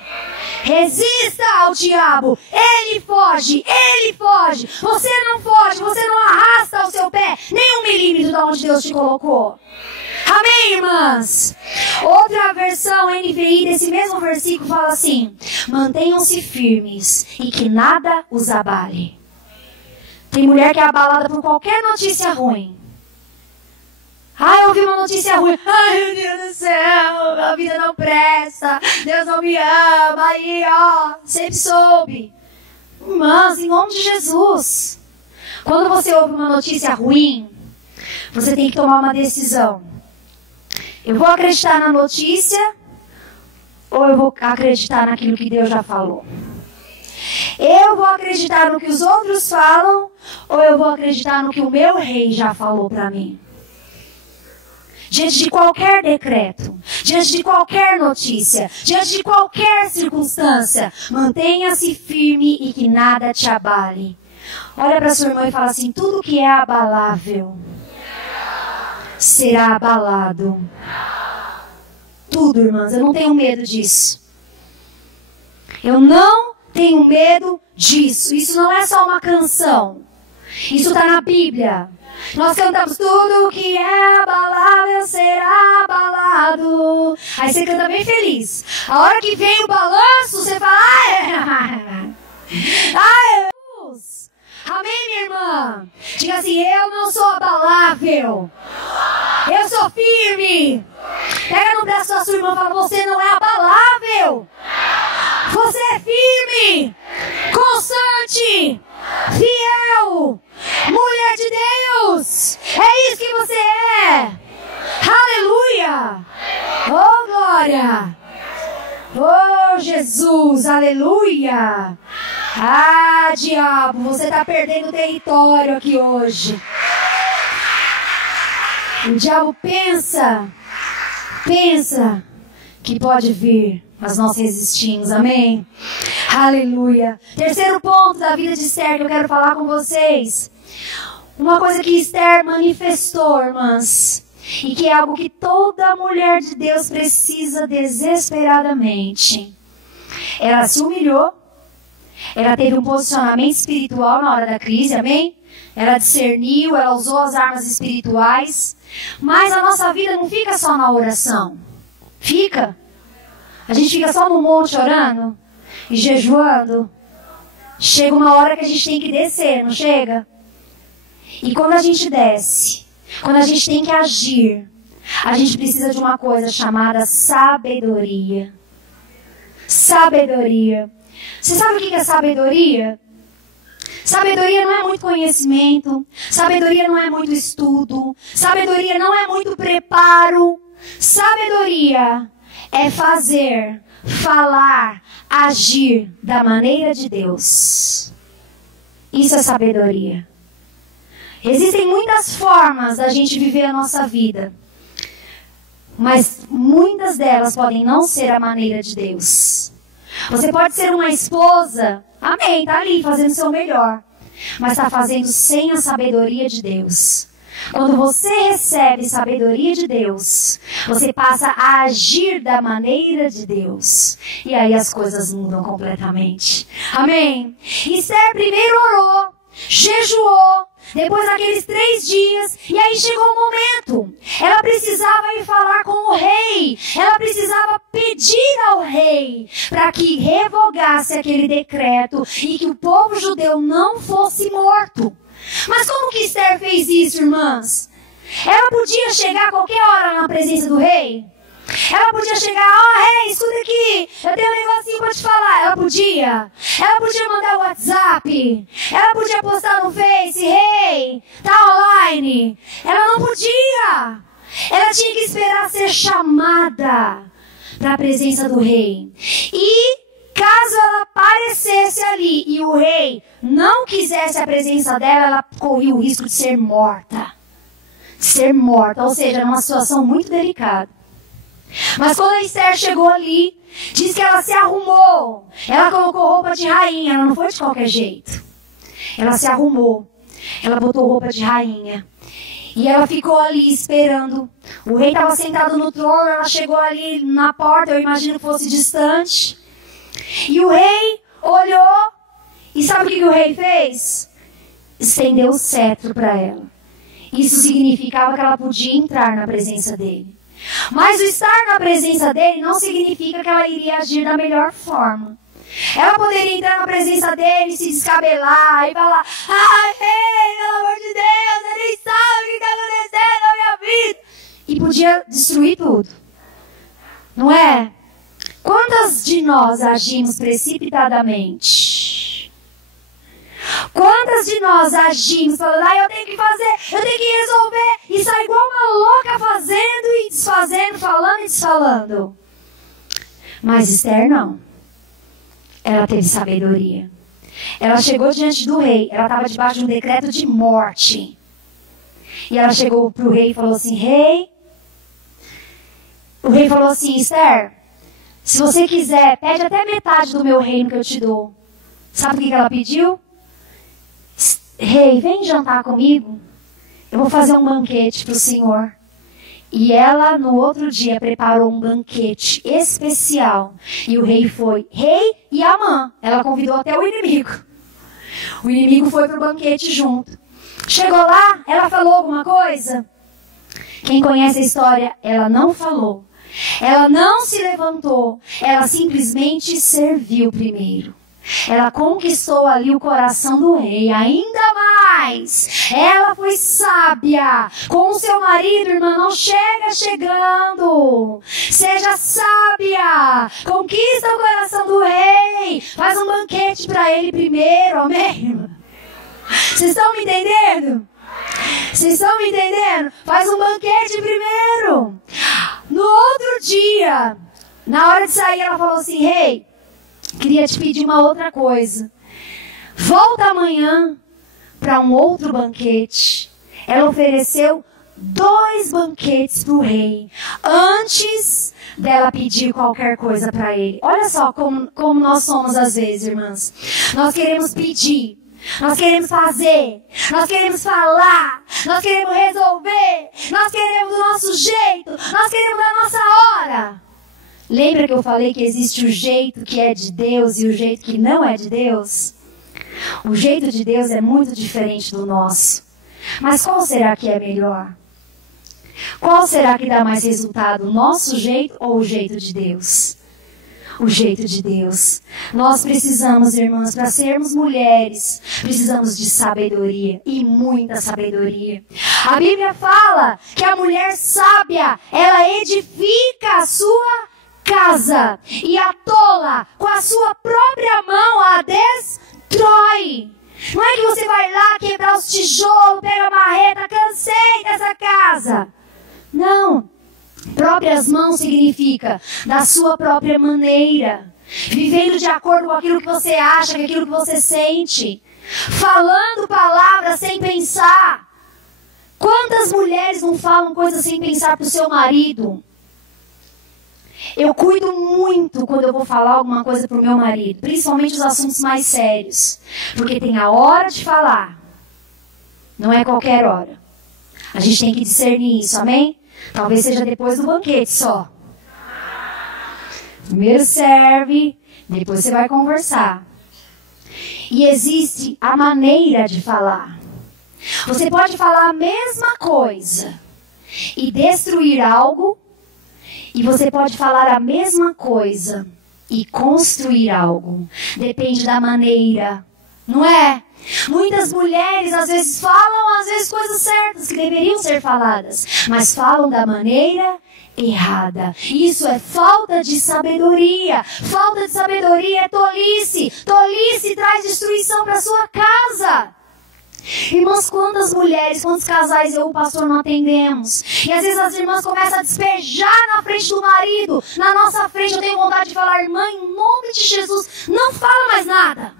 Resista ao diabo. Ele foge, ele foge. Você não foge, você não arrasta o seu pé nem 1 milímetro de onde Deus te colocou. Amém, irmãs? Outra versão NVI desse mesmo versículo fala assim: mantenham-se firmes e que nada os abale. Tem mulher que é abalada por qualquer notícia ruim. Ai, eu ouvi uma notícia ruim. Ai, meu Deus do céu, a vida não presta. Deus não me ama. Aí, ó, sempre soube. Irmãs, em nome de Jesus. Quando você ouve uma notícia ruim, você tem que tomar uma decisão. Eu vou acreditar na notícia ou eu vou acreditar naquilo que Deus já falou? Eu vou acreditar no que os outros falam ou eu vou acreditar no que o meu rei já falou para mim? Diante de qualquer decreto, diante de qualquer notícia, diante de qualquer circunstância, mantenha-se firme e que nada te abale. Olha para sua irmã e fala assim: tudo que é abalável será abalado. Tudo, irmãs, eu não tenho medo disso. Eu não tenho medo disso. Isso não é só uma canção. Isso está na Bíblia. Nós cantamos: tudo que é abalável será abalado. Aí você canta bem feliz. A hora que vem o balanço, você fala: ai, Jesus. Amém, minha irmã? Diga assim: eu não sou abalável. Eu sou firme. Pega no braço da sua irmã e fala: você não é abalável. Você é firme, constante, fiel, mulher de Deus. É isso que você é. Aleluia. Oh, glória. Oh, Jesus. Aleluia. Ah, diabo, você está perdendo território aqui hoje. O diabo pensa que pode vir, mas nós resistimos, amém? Aleluia. Terceiro ponto da vida de Esther que eu quero falar com vocês. Uma coisa que Esther manifestou, irmãs, e que é algo que toda mulher de Deus precisa desesperadamente. Ela se humilhou, ela teve um posicionamento espiritual na hora da crise, amém? Ela discerniu, ela usou as armas espirituais. Mas a nossa vida não fica só na oração. Fica. A gente fica só no monte orando e jejuando. Chega uma hora que a gente tem que descer, não chega? E quando a gente desce, quando a gente tem que agir, a gente precisa de uma coisa chamada sabedoria. Sabedoria. Você sabe o que é sabedoria? Sabedoria não é muito conhecimento. Sabedoria não é muito estudo. Sabedoria não é muito preparo. Sabedoria é fazer, falar, agir da maneira de Deus. Isso é sabedoria. Existem muitas formas da gente viver a nossa vida, mas muitas delas podem não ser a maneira de Deus. Você pode ser uma esposa, amém, tá ali fazendo o seu melhor, mas está fazendo sem a sabedoria de Deus. Quando você recebe sabedoria de Deus, você passa a agir da maneira de Deus. E aí as coisas mudam completamente. Amém? Esther primeiro orou, jejuou, depois daqueles 3 dias, e aí chegou o momento. Ela precisava ir falar com o rei. Ela precisava pedir ao rei para que revogasse aquele decreto e que o povo judeu não fosse morto. Mas como que Esther fez isso, irmãs? Ela podia chegar a qualquer hora na presença do rei? Ela podia chegar, rei, escuta aqui, eu tenho um negocinho pra te falar. Ela podia mandar o WhatsApp, ela podia postar no Face, rei, tá online. Ela não podia. Ela tinha que esperar ser chamada para a presença do rei. E caso ela aparecesse ali e o rei não quisesse a presença dela, ela corria o risco de ser morta. Ou seja, numa situação muito delicada. Mas quando a Esther chegou ali, diz que ela se arrumou. Ela colocou roupa de rainha, ela não foi de qualquer jeito. Ela se arrumou, ela botou roupa de rainha. E ela ficou ali esperando. O rei estava sentado no trono, ela chegou ali na porta, eu imagino que fosse distante. E o rei olhou, e sabe o que o rei fez? Estendeu o cetro para ela. Isso significava que ela podia entrar na presença dele. Mas o estar na presença dele não significa que ela iria agir da melhor forma. Ela poderia entrar na presença dele, se descabelar e falar: ai, rei, pelo amor de Deus, você nem sabe o que está acontecendo na minha vida. E podia destruir tudo. Não é? Quantas de nós agimos precipitadamente? Quantas de nós agimos falando: eu tenho que fazer, eu tenho que resolver, e sai igual uma louca fazendo e desfazendo, falando e desfalando. Mas Esther não. Ela teve sabedoria. Ela chegou diante do rei, ela estava debaixo de um decreto de morte. E ela chegou para o rei e falou assim: rei. O rei falou assim: Esther, se você quiser, pede até metade do meu reino que eu te dou. Sabe o que ela pediu? Rei, vem jantar comigo. Eu vou fazer um banquete para o Senhor. E ela, no outro dia, preparou um banquete especial. E o rei foi. Rei e Amã. Ela convidou até o inimigo. O inimigo foi para o banquete junto. Chegou lá, ela falou alguma coisa? Quem conhece a história, ela não falou. Ela não se levantou. Ela simplesmente serviu primeiro. Ela conquistou ali o coração do rei. Ainda mais, ela foi sábia. Com o seu marido, irmã, não chega chegando. Seja sábia. Conquista o coração do rei. Faz um banquete para ele primeiro. Amém? Vocês estão me entendendo? Vocês estão me entendendo? Faz um banquete primeiro. No outro dia, na hora de sair, ela falou assim: rei, queria te pedir uma outra coisa. Volta amanhã para um outro banquete. Ela ofereceu 2 banquetes para o rei, antes dela pedir qualquer coisa para ele. Olha só como nós somos às vezes, irmãs. Nós queremos pedir, nós queremos fazer, nós queremos falar, nós queremos resolver, nós queremos do nosso jeito, nós queremos da nossa hora. Lembra que eu falei que existe o jeito que é de Deus e o jeito que não é de Deus? O jeito de Deus é muito diferente do nosso. Mas qual será que é melhor? Qual será que dá mais resultado? O nosso jeito ou o jeito de Deus? O jeito de Deus. Nós precisamos, irmãs, para sermos mulheres, precisamos de sabedoria e muita sabedoria. A Bíblia fala que a mulher sábia, ela edifica a sua casa, e a tola, com a sua própria mão, a destrói. Não é que você vai lá quebrar os tijolos, pega a marreta, cansei dessa casa. Não. Próprias mãos significa da sua própria maneira, vivendo de acordo com aquilo que você acha, com aquilo que você sente, falando palavras sem pensar. Quantas mulheres não falam coisas sem pensar para o seu marido? Eu cuido muito quando eu vou falar alguma coisa para o meu marido, principalmente os assuntos mais sérios, porque tem a hora de falar, não é qualquer hora. A gente tem que discernir isso, amém? Talvez seja depois do banquete só. Primeiro serve, depois você vai conversar. E existe a maneira de falar. Você pode falar a mesma coisa e destruir algo, e você pode falar a mesma coisa e construir algo. Depende da maneira, não é? Muitas mulheres às vezes falam, às vezes coisas certas que deveriam ser faladas, mas falam da maneira errada. Isso é falta de sabedoria. Falta de sabedoria é tolice. Tolice traz destruição para sua casa. Irmãos, quantas mulheres, quantos casais eu e o pastor não atendemos? E às vezes as irmãs começam a despejar na frente do marido, na nossa frente. Eu tenho vontade de falar: irmã, em nome de Jesus, não fala mais nada.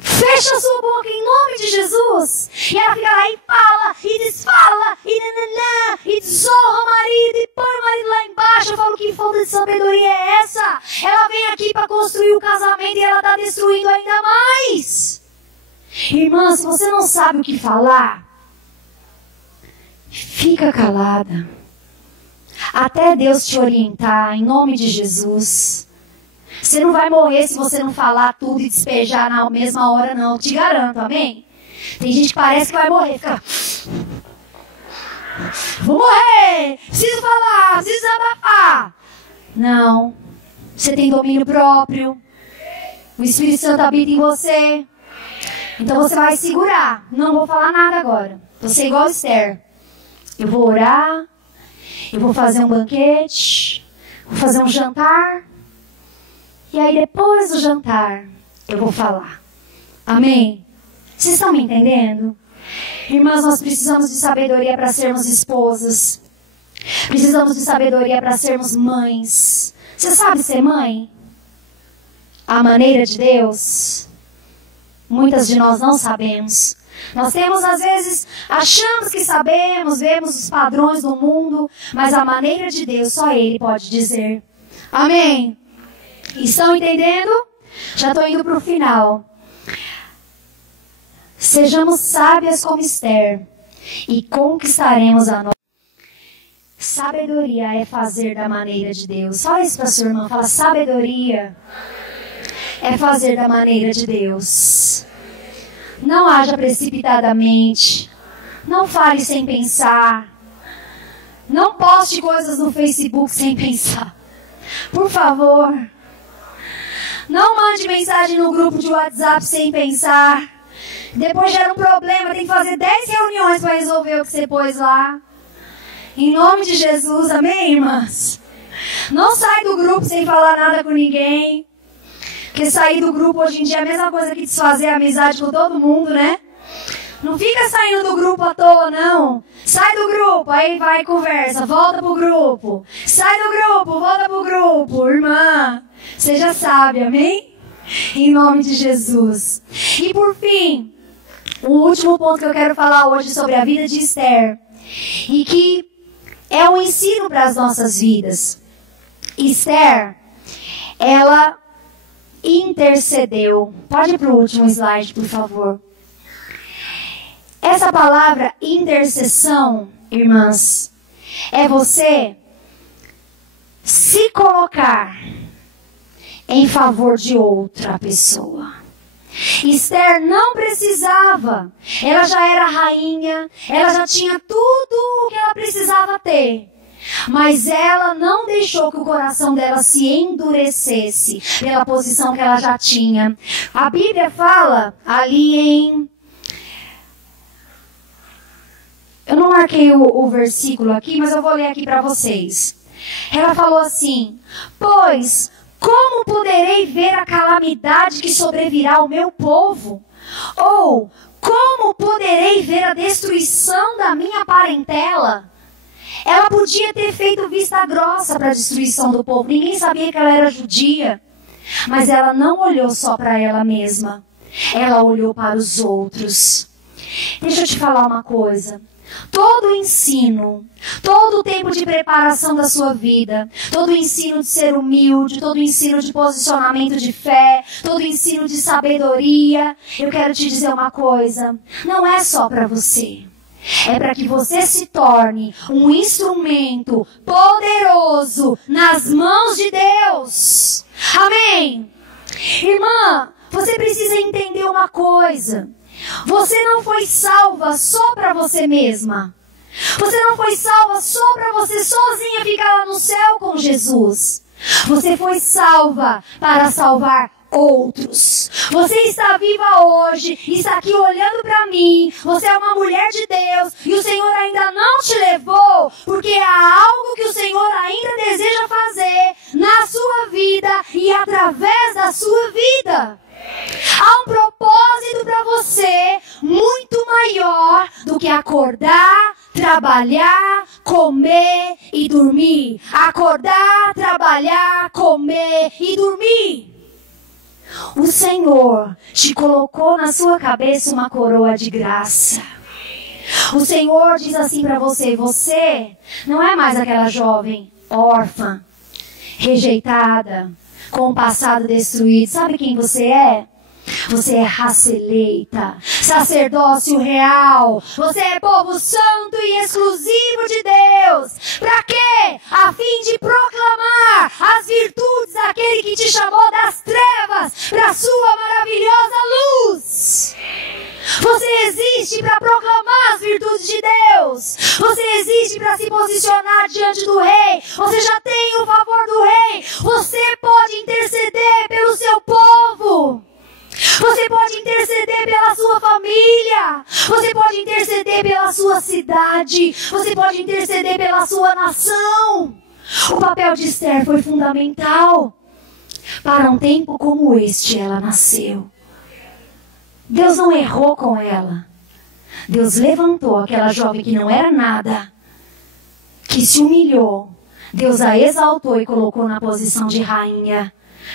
Fecha a sua boca em nome de Jesus. E ela fica lá e fala, e desfala, e nananã, e desonra o marido, e põe o marido lá embaixo. Eu falo: que falta de sabedoria é essa? Ela vem aqui para construir o casamento e ela está destruindo ainda mais. Irmã, se você não sabe o que falar, fica calada. Até Deus te orientar, em nome de Jesus. Você não vai morrer se você não falar tudo e despejar na mesma hora, não. Te garanto, amém? Tem gente que parece que vai morrer. Fica: vou morrer, preciso falar, preciso abafar. Não. Você tem domínio próprio. O Espírito Santo habita em você. Então você vai segurar. Não vou falar nada agora. Você é igual Esther. Eu vou orar. Eu vou fazer um banquete. Vou fazer um jantar. E aí depois do jantar, eu vou falar. Amém? Vocês estão me entendendo? Irmãs, nós precisamos de sabedoria para sermos esposas. Precisamos de sabedoria para sermos mães. Você sabe ser mãe? A maneira de Deus? Muitas de nós não sabemos. Nós temos, às vezes, achamos que sabemos, vemos os padrões do mundo, mas a maneira de Deus, só Ele pode dizer. Amém? Estão entendendo? Já estou indo para o final. Sejamos sábias como Esther e conquistaremos a nossa. Sabedoria é fazer da maneira de Deus. Fala isso para sua irmã. Fala: sabedoria é fazer da maneira de Deus. Não haja precipitadamente. Não fale sem pensar. Não poste coisas no Facebook sem pensar. Por favor. Não mande mensagem no grupo de WhatsApp sem pensar. Depois gera um problema, tem que fazer 10 reuniões para resolver o que você pôs lá. Em nome de Jesus, amém, irmãs? Não sai do grupo sem falar nada com ninguém. Porque sair do grupo hoje em dia é a mesma coisa que desfazer a amizade com todo mundo, né? Não fica saindo do grupo à toa, não. Sai do grupo, aí vai e conversa, volta pro grupo. Sai do grupo, volta pro grupo. Irmã, seja sábia, amém? Em nome de Jesus. E por fim, o último ponto que eu quero falar hoje sobre a vida de Esther, e que é um ensino para as nossas vidas. Esther, ela intercedeu. Pode ir para o último slide, por favor. Essa palavra intercessão, irmãs, é você se colocar em favor de outra pessoa. Esther não precisava, ela já era rainha, ela já tinha tudo o que ela precisava ter. Mas ela não deixou que o coração dela se endurecesse pela posição que ela já tinha. A Bíblia fala ali em Eu não marquei o versículo aqui, mas eu vou ler aqui para vocês. Ela falou assim: pois como poderei ver a calamidade que sobrevirá ao meu povo? Ou como poderei ver a destruição da minha parentela? Ela podia ter feito vista grossa para a destruição do povo. Ninguém sabia que ela era judia. Mas ela não olhou só para ela mesma. Ela olhou para os outros. Deixa eu te falar uma coisa. Todo o ensino, todo o tempo de preparação da sua vida, todo o ensino de ser humilde, todo o ensino de posicionamento de fé, todo o ensino de sabedoria, eu quero te dizer uma coisa, não é só para você. É para que você se torne um instrumento poderoso nas mãos de Deus. Amém? Irmã, você precisa entender uma coisa. Você não foi salva só para você mesma. Você não foi salva só para você sozinha ficar lá no céu com Jesus. Você foi salva para salvar outros. Você está viva hoje, está aqui olhando para mim. Você é uma mulher de Deus e o Senhor ainda não te levou, porque há algo que o Senhor ainda deseja fazer na sua vida e através da sua vida. Há um propósito para você muito maior do que acordar, trabalhar, comer e dormir. Acordar, trabalhar, comer e dormir. O Senhor te colocou na sua cabeça uma coroa de graça. O Senhor diz assim para você: você não é mais aquela jovem órfã, rejeitada, com o passado destruído. Sabe quem você é? Você é raça eleita, sacerdócio real. Você é povo santo e exclusivo de Deus. Para quê? A fim de proclamar as virtudes daquele que te chamou das trevas para a sua maravilhosa luz. Você existe para proclamar as virtudes de Deus. Você existe para se posicionar diante do Rei. Você já tem o favor do Rei. Você pode interceder pelo seu povo. Você pode interceder pela sua família. Você pode interceder pela sua cidade. Você pode interceder pela sua nação. O papel de Esther foi fundamental. Para um tempo como este, ela nasceu. Deus não errou com ela. Deus levantou aquela jovem que não era nada, que se humilhou. Deus a exaltou e colocou na posição de rainha.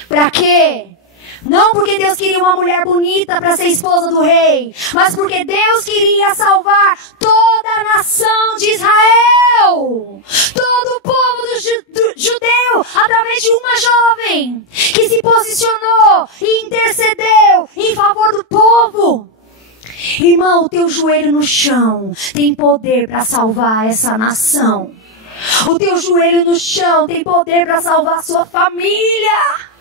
Para quê? Não porque Deus queria uma mulher bonita para ser esposa do rei, mas porque Deus queria salvar toda a nação de Israel. Todo o povo do judeu, através de uma jovem que se posicionou e intercedeu em favor do povo. Irmão, o teu joelho no chão tem poder para salvar essa nação. O teu joelho no chão tem poder para salvar a sua família.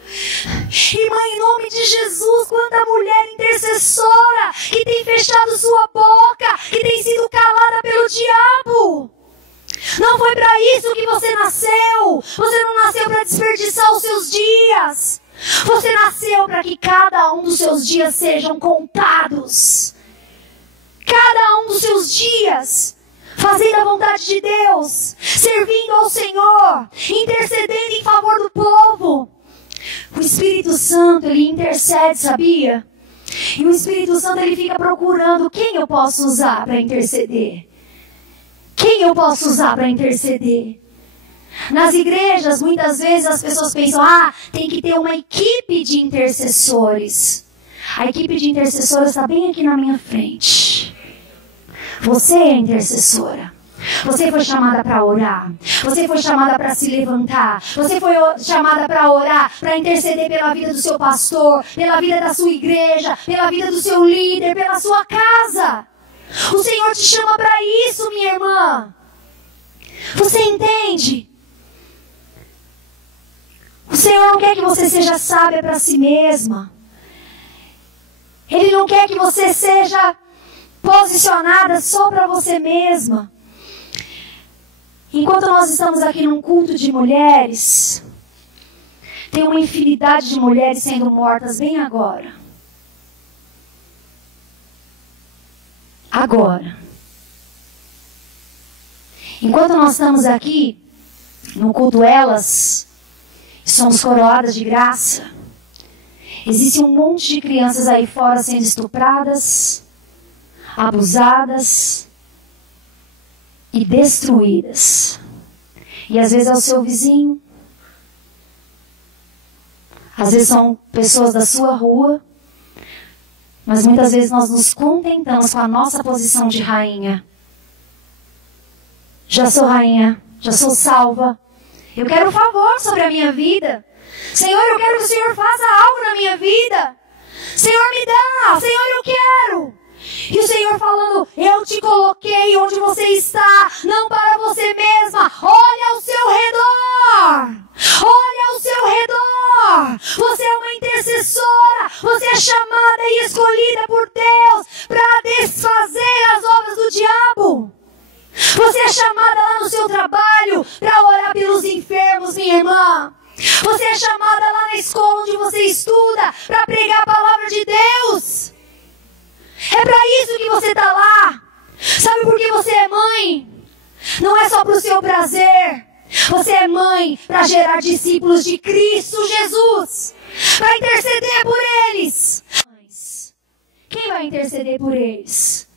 Irmã, em nome de Jesus, quanta mulher intercessora que tem fechado sua boca, que tem sido calada pelo diabo. Não foi para isso que você nasceu. Você não nasceu para desperdiçar os seus dias. Você nasceu para que cada um dos seus dias sejam contados. Cada um dos seus dias fazendo a vontade de Deus, servindo ao Senhor, intercedendo em favor do povo. O Espírito Santo, ele intercede, sabia? E o Espírito Santo, ele fica procurando quem eu posso usar para interceder. Quem eu posso usar para interceder? Nas igrejas, muitas vezes as pessoas pensam, tem que ter uma equipe de intercessores. A equipe de intercessores está bem aqui na minha frente. Você é intercessora. Você foi chamada para orar. Você foi chamada para se levantar. Você foi chamada para orar, para interceder pela vida do seu pastor, pela vida da sua igreja, pela vida do seu líder, pela sua casa. O Senhor te chama para isso, minha irmã. Você entende? O Senhor não quer que você seja sábia para si mesma. Ele não quer que você seja posicionada só para você mesma. Enquanto nós estamos aqui num culto de mulheres, tem uma infinidade de mulheres sendo mortas bem agora. Agora. Enquanto nós estamos aqui, no culto Elas, somos coroadas de graça, existe um monte de crianças aí fora sendo estupradas, abusadas e destruídas. E às vezes é o seu vizinho, às vezes são pessoas da sua rua, mas muitas vezes nós nos contentamos com a nossa posição de rainha. Já sou rainha, já sou salva. Eu quero um favor sobre a minha vida. Senhor, eu quero que o Senhor faça algo na minha vida. Senhor, me dá. Senhor, eu quero. E o Senhor falando, eu te coloquei onde você está, não para você mesma. Olha ao seu redor. Olha ao seu redor. Você é uma intercessora. Você é chamada e escolhida por Deus para desfazer as obras do diabo. Você é chamada lá no seu trabalho para orar pelos enfermos, minha irmã. Você é chamada lá na escola onde você estuda para pregar a palavra de Deus. É para isso que você está lá. Sabe por que você é mãe? Não é só para o seu prazer. Você é mãe para gerar discípulos de Cristo Jesus, para interceder por eles. Mas quem vai interceder por eles?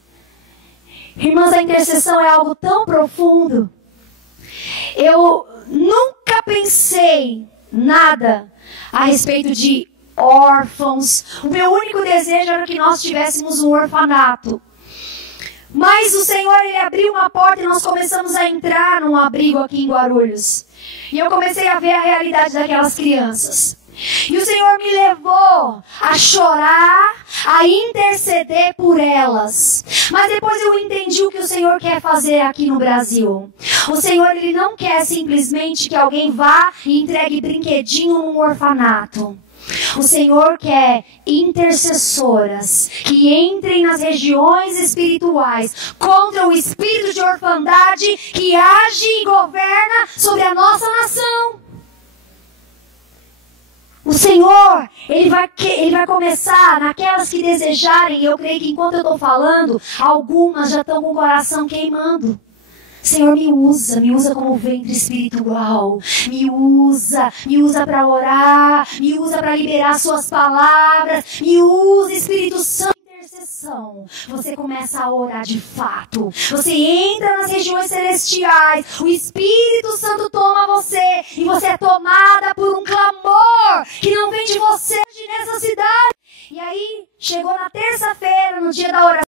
Irmãs, a intercessão é algo tão profundo. Eu nunca pensei nada a respeito de órfãos. O meu único desejo era que nós tivéssemos um orfanato. Mas o Senhor, Ele abriu uma porta e nós começamos a entrar num abrigo aqui em Guarulhos. E eu comecei a ver a realidade daquelas crianças. E o Senhor me levou a chorar, a interceder por elas. Mas depois eu entendi o que o Senhor quer fazer aqui no Brasil. O Senhor, Ele não quer simplesmente que alguém vá e entregue brinquedinho num orfanato. O Senhor quer intercessoras que entrem nas regiões espirituais contra o espírito de orfandade que age e governa sobre a nossa nação. O Senhor, Ele vai começar naquelas que desejarem, e eu creio que enquanto eu estou falando, algumas já estão com o coração queimando. Senhor, me usa como ventre espiritual, me usa para orar, me usa para liberar suas palavras, me usa, Espírito Santo. Intercessão, você começa a orar de fato, você entra nas regiões celestiais, o Espírito Santo toma você, e você é tomado